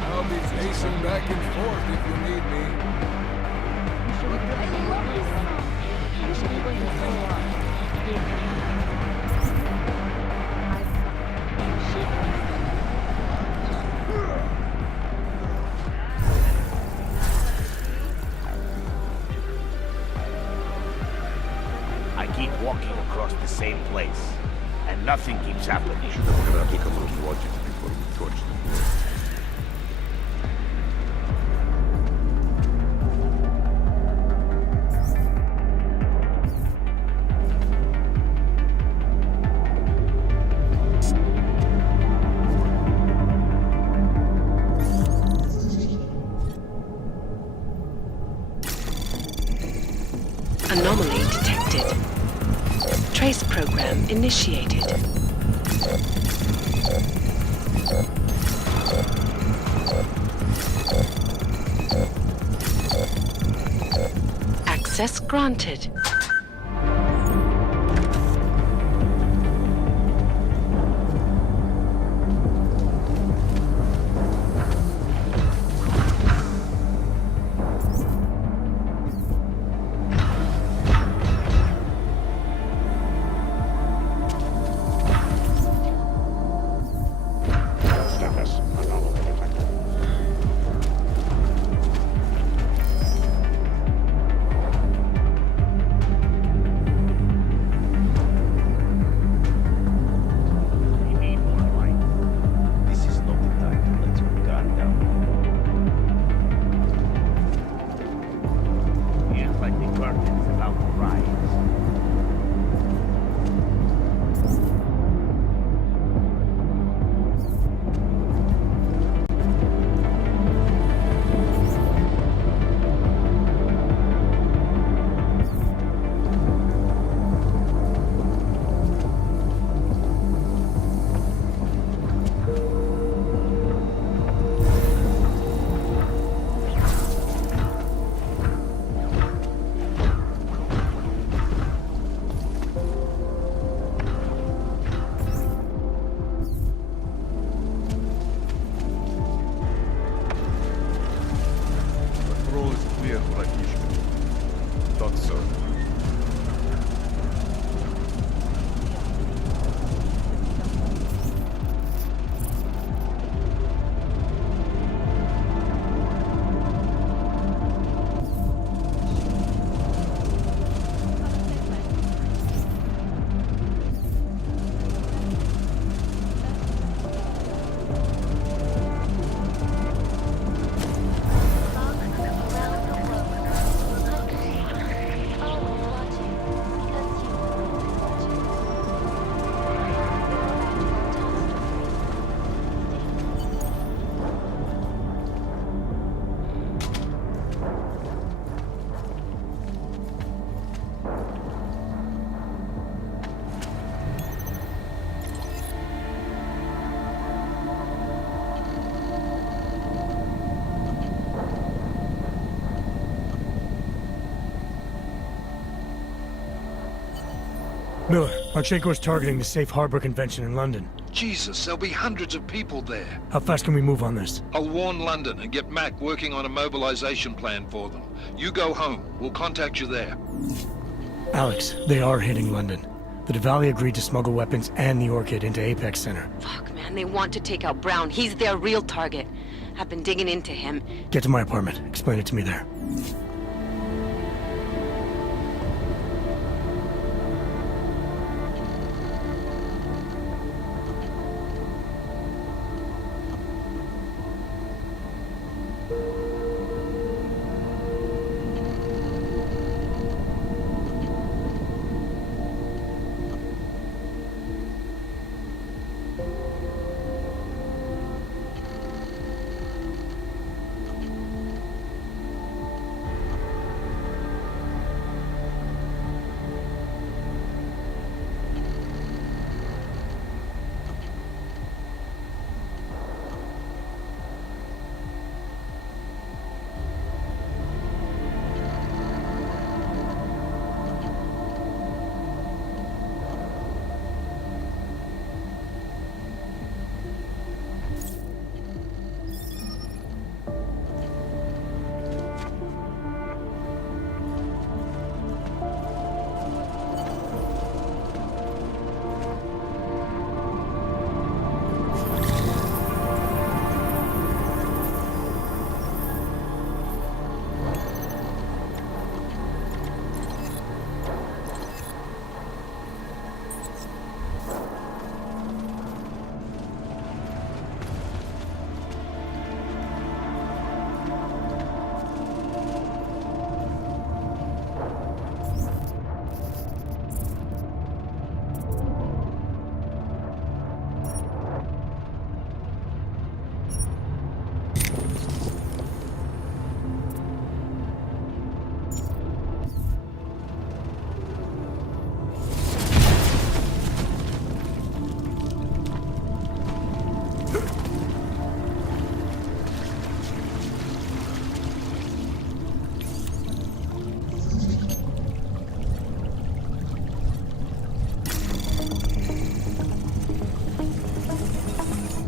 I'll be pacing back and forth if you need me. I keep walking across the same place, and nothing keeps happening. Anomaly detected. Trace program initiated. Access granted. Miller, Marchenko's targeting the Safe Harbor Convention in London. Jesus, there'll be hundreds of people there. How fast can we move on this? I'll warn London and get Mac working on a mobilization plan for them. You go home. We'll contact you there. Alex, they are hitting London. The Diwali agreed to smuggle weapons and the Orchid into Apex Center. Fuck, man, they want to take out Brown. He's their real target. I've been digging into him. Get to my apartment. Explain it to me there.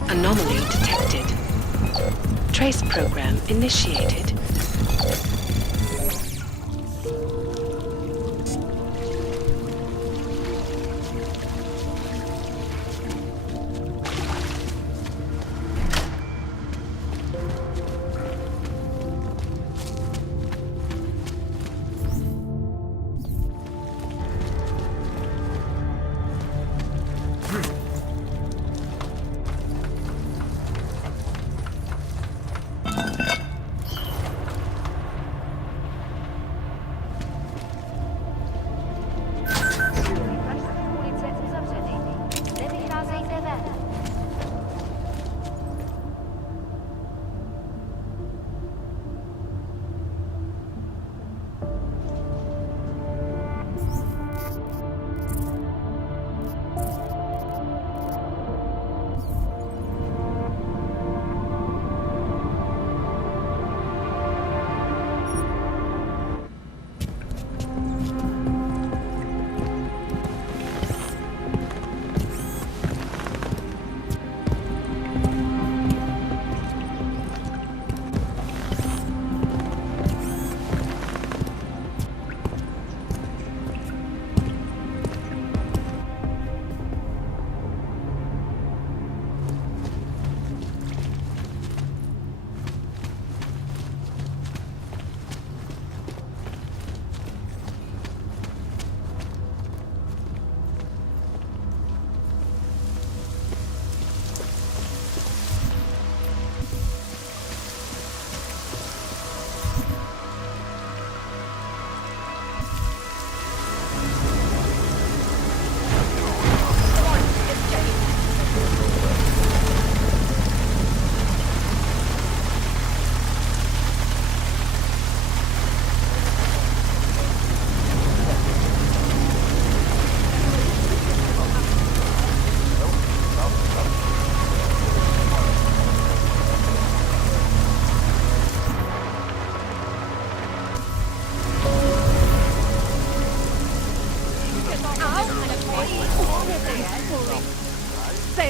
Anomaly detected. Trace program initiated.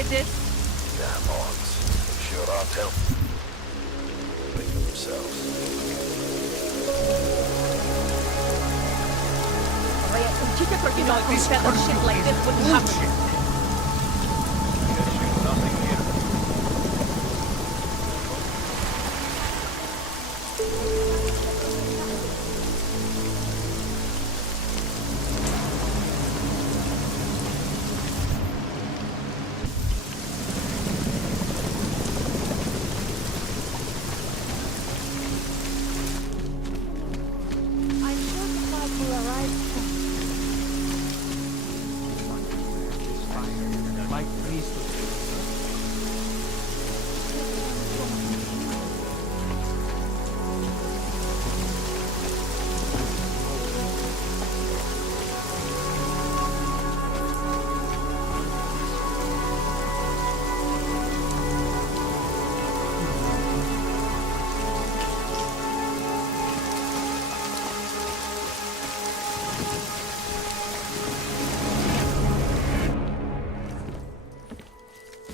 this? Damn odds. They sure aren't helping. Think of themselves. You know, if you said that shit like this wouldn't happen.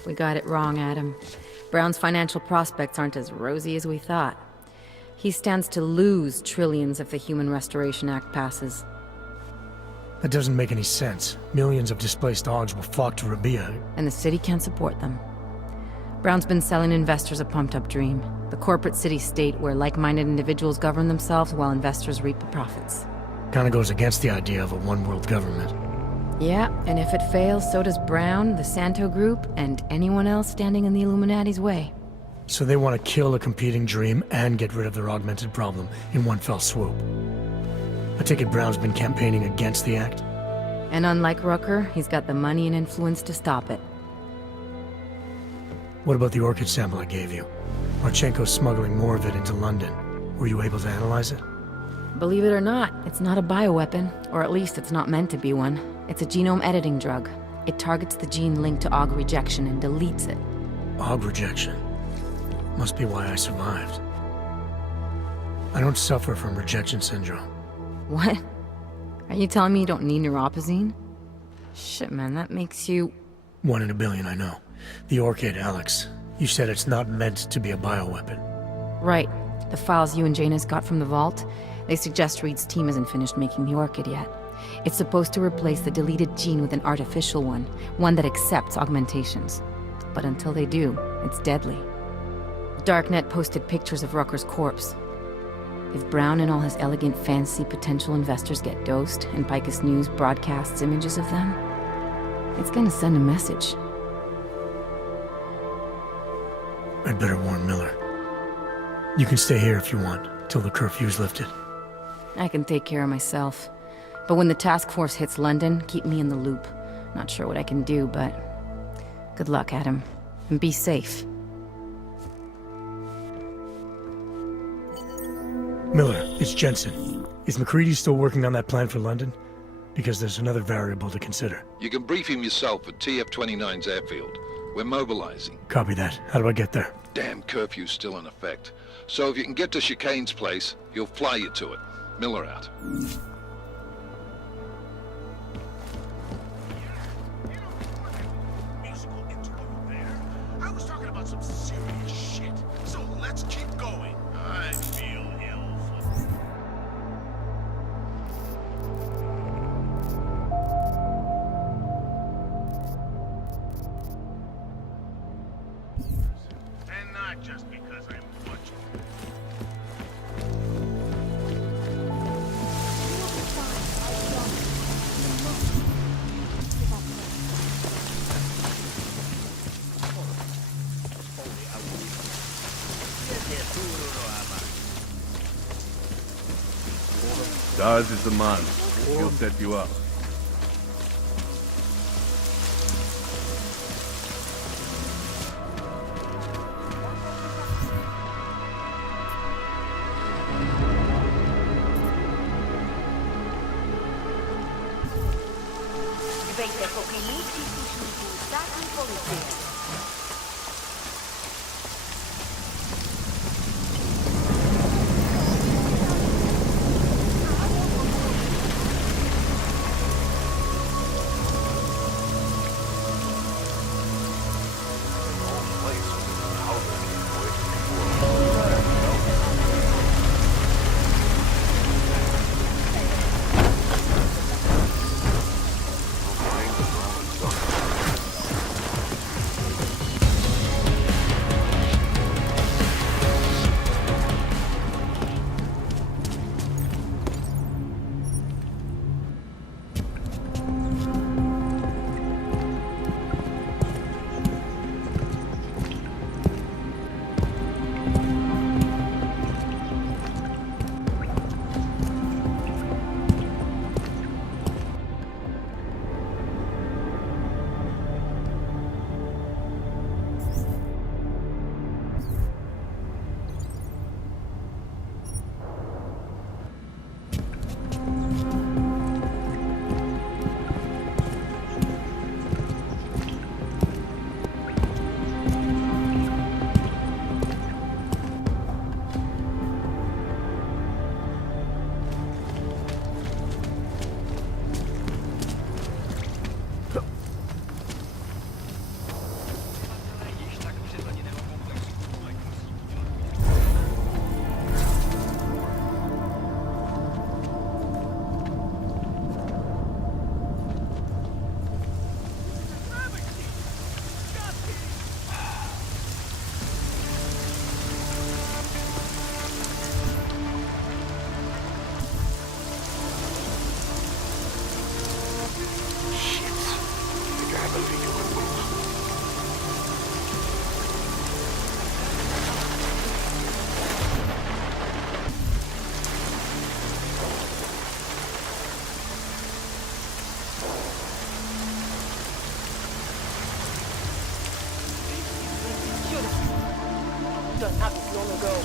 We got it wrong, Adam. Brown's financial prospects aren't as rosy as we thought. He stands to lose trillions if the Human Restoration Act passes. That doesn't make any sense. Millions of displaced Augs will flock to Rabia. And the city can't support them. Brown's been selling investors a pumped-up dream. The corporate city-state where like-minded individuals govern themselves while investors reap the profits. Kinda goes against the idea of a one-world government. Yeah, and if it fails, so does Brown, the Santo Group, and anyone else standing in the Illuminati's way. So they want to kill a competing dream and get rid of their augmented problem in one fell swoop. I take it Brown's been campaigning against the act? And unlike Rucker, he's got the money and influence to stop it. What about the orchid sample I gave you? Marchenko's smuggling more of it into London. Were you able to analyze it? Believe it or not, it's not a bioweapon, or at least it's not meant to be one. It's a genome editing drug. It targets the gene linked to Aug rejection and deletes it. Aug rejection? Must be why I survived. I don't suffer from rejection syndrome. What? Are you telling me you don't need neuropozyne? Shit, man, that makes you... 1 in a billion, I know. The orchid, Alex. You said it's not meant to be a bioweapon. Right. The files you and Janus got from the vault, they suggest Reed's team isn't finished making the orchid yet. It's supposed to replace the deleted gene with an artificial one that accepts augmentations. But until they do, it's deadly. Darknet posted pictures of Rucker's corpse. If Brown and all his elegant fancy potential investors get dosed, and Picus News broadcasts images of them, it's gonna send a message. I'd better warn Miller. You can stay here if you want, till the curfew's lifted. I can take care of myself. But when the task force hits London, keep me in the loop. Not sure what I can do, but... good luck, Adam. And be safe. Miller, it's Jensen. Is McCready still working on that plan for London? Because there's another variable to consider. You can brief him yourself at TF-29's airfield. We're mobilizing. Copy that. How do I get there? Damn curfew's still in effect. So if you can get to Chicane's place, he'll fly you to it. Miller out. I was talking about some serious shit, so let's keep going. I feel ill for... And not just because I'm butcher. Daz is the man. He'll set you up. Dbejte pokyní příslušníků státní policie. Občané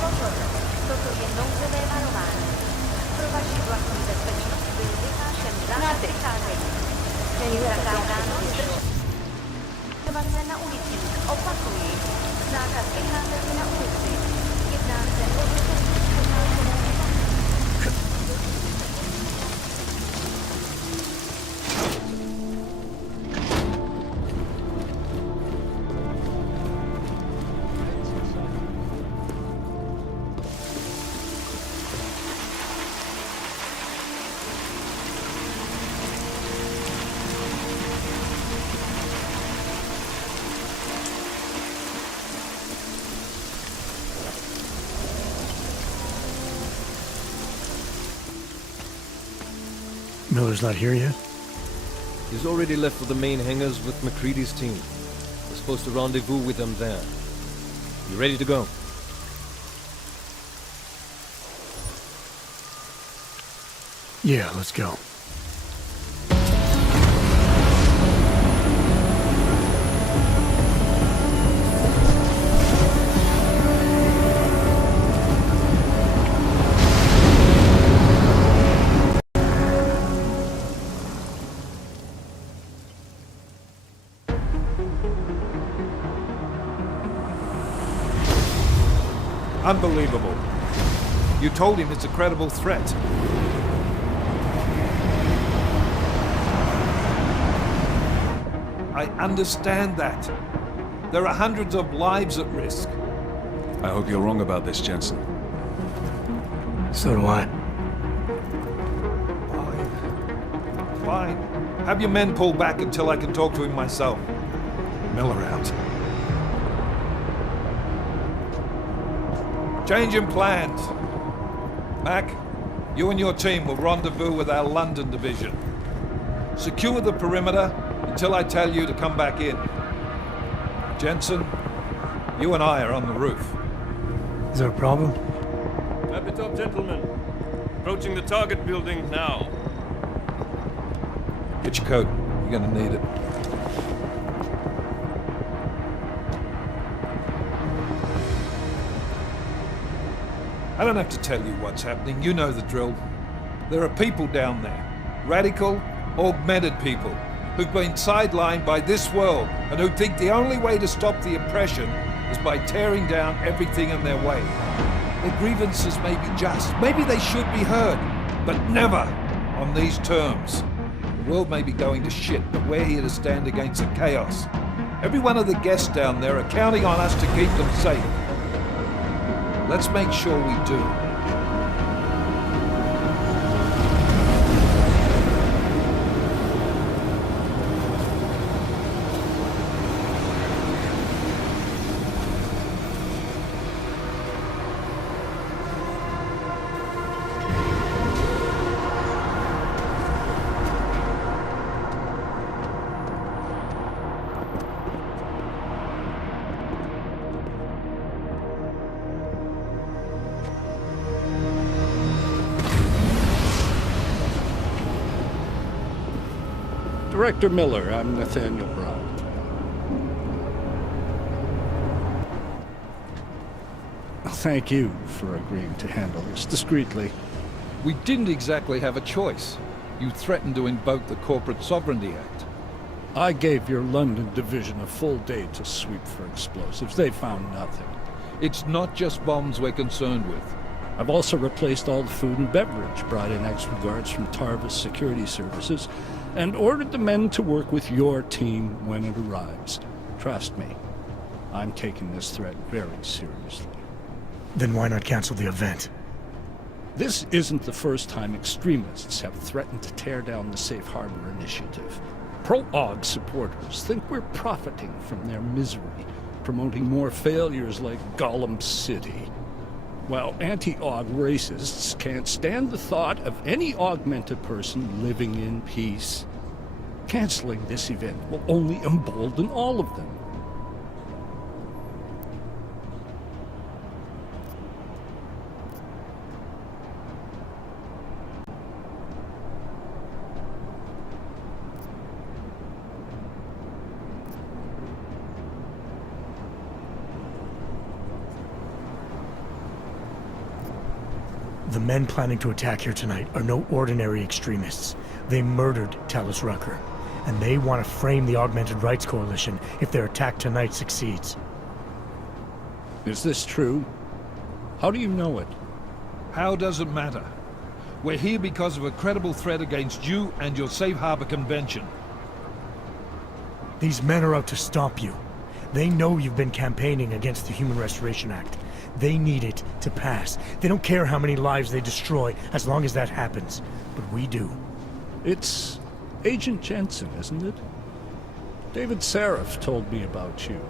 pozor, toto je nouzové varování. Pro vaši vlastní bezpečnost byl vyhlášen zákaz vycházení. Není zakázáno zdržovat se na ulicích. Opakuji, zákaz vycházení na ulici. Jedná se o dočasné přecházkové Miller's not here yet? He's already left for the main hangars with McCready's team. We're supposed to rendezvous with them there. You ready to go? Yeah, let's go. Unbelievable. You told him it's a credible threat. I understand that. There are hundreds of lives at risk. I hope you're wrong about this, Jensen. So do I. Fine. Have your men pull back until I can talk to him myself. Miller out. Change in plans. Mac, you and your team will rendezvous with our London division. Secure the perimeter until I tell you to come back in. Jensen, you and I are on the roof. Is there a problem? At the top, gentlemen. Approaching the target building now. Get your coat. You're gonna need it. I don't have to tell you what's happening. You know the drill. There are people down there. Radical, augmented people who've been sidelined by this world and who think the only way to stop the oppression is by tearing down everything in their way. Their grievances may be just. Maybe they should be heard. But never on these terms. The world may be going to shit, but we're here to stand against the chaos. Every one of the guests down there are counting on us to keep them safe. Let's make sure we do. Director Miller, I'm Nathaniel Brown. Thank you for agreeing to handle this discreetly. We didn't exactly have a choice. You threatened to invoke the Corporate Sovereignty Act. I gave your London division a full day to sweep for explosives. They found nothing. It's not just bombs we're concerned with. I've also replaced all the food and beverage, brought in extra guards from Tarvis Security Services, and ordered the men to work with your team when it arrives. Trust me, I'm taking this threat very seriously. Then why not cancel the event? This isn't the first time extremists have threatened to tear down the Safe Harbor Initiative. Pro-AUG supporters think we're profiting from their misery, promoting more failures like Gollum City. While anti-AUG racists can't stand the thought of any augmented person living in peace. Canceling this event will only embolden all of them. The men planning to attack here tonight are no ordinary extremists. They murdered Talus Rucker, and they want to frame the Augmented Rights Coalition if their attack tonight succeeds. Is this true? How do you know it? How doesn't matter. We're here because of a credible threat against you and your Safe Harbor Convention. These men are out to stop you. They know you've been campaigning against the Human Restoration Act. They need it to pass. They don't care how many lives they destroy, as long as that happens. But we do. It's Agent Jensen, isn't it? David Seraph told me about you.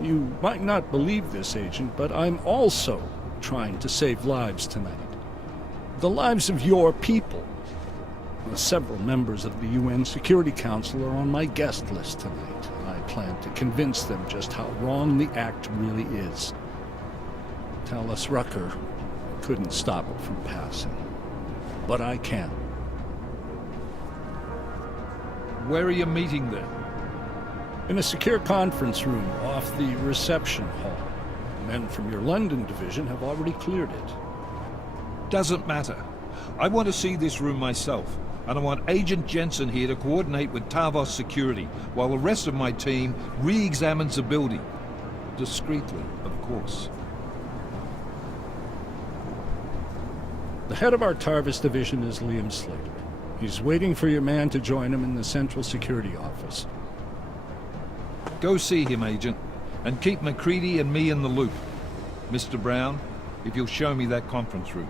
You might not believe this, Agent, but I'm also trying to save lives tonight. The lives of your people. Several members of the UN Security Council are on my guest list tonight. I plan to convince them just how wrong the act really is. Talus Rucker couldn't stop it from passing. But I can. Where are you meeting then? In a secure conference room off the reception hall. Men from your London division have already cleared it. Doesn't matter. I want to see this room myself, and I want Agent Jensen here to coordinate with Tavos Security, while the rest of my team re-examines the building. Discreetly, of course. The head of our Tarvis division is Liam Slater. He's waiting for your man to join him in the Central Security Office. Go see him, Agent, and keep MacCready and me in the loop. Mr. Brown, if you'll show me that conference room.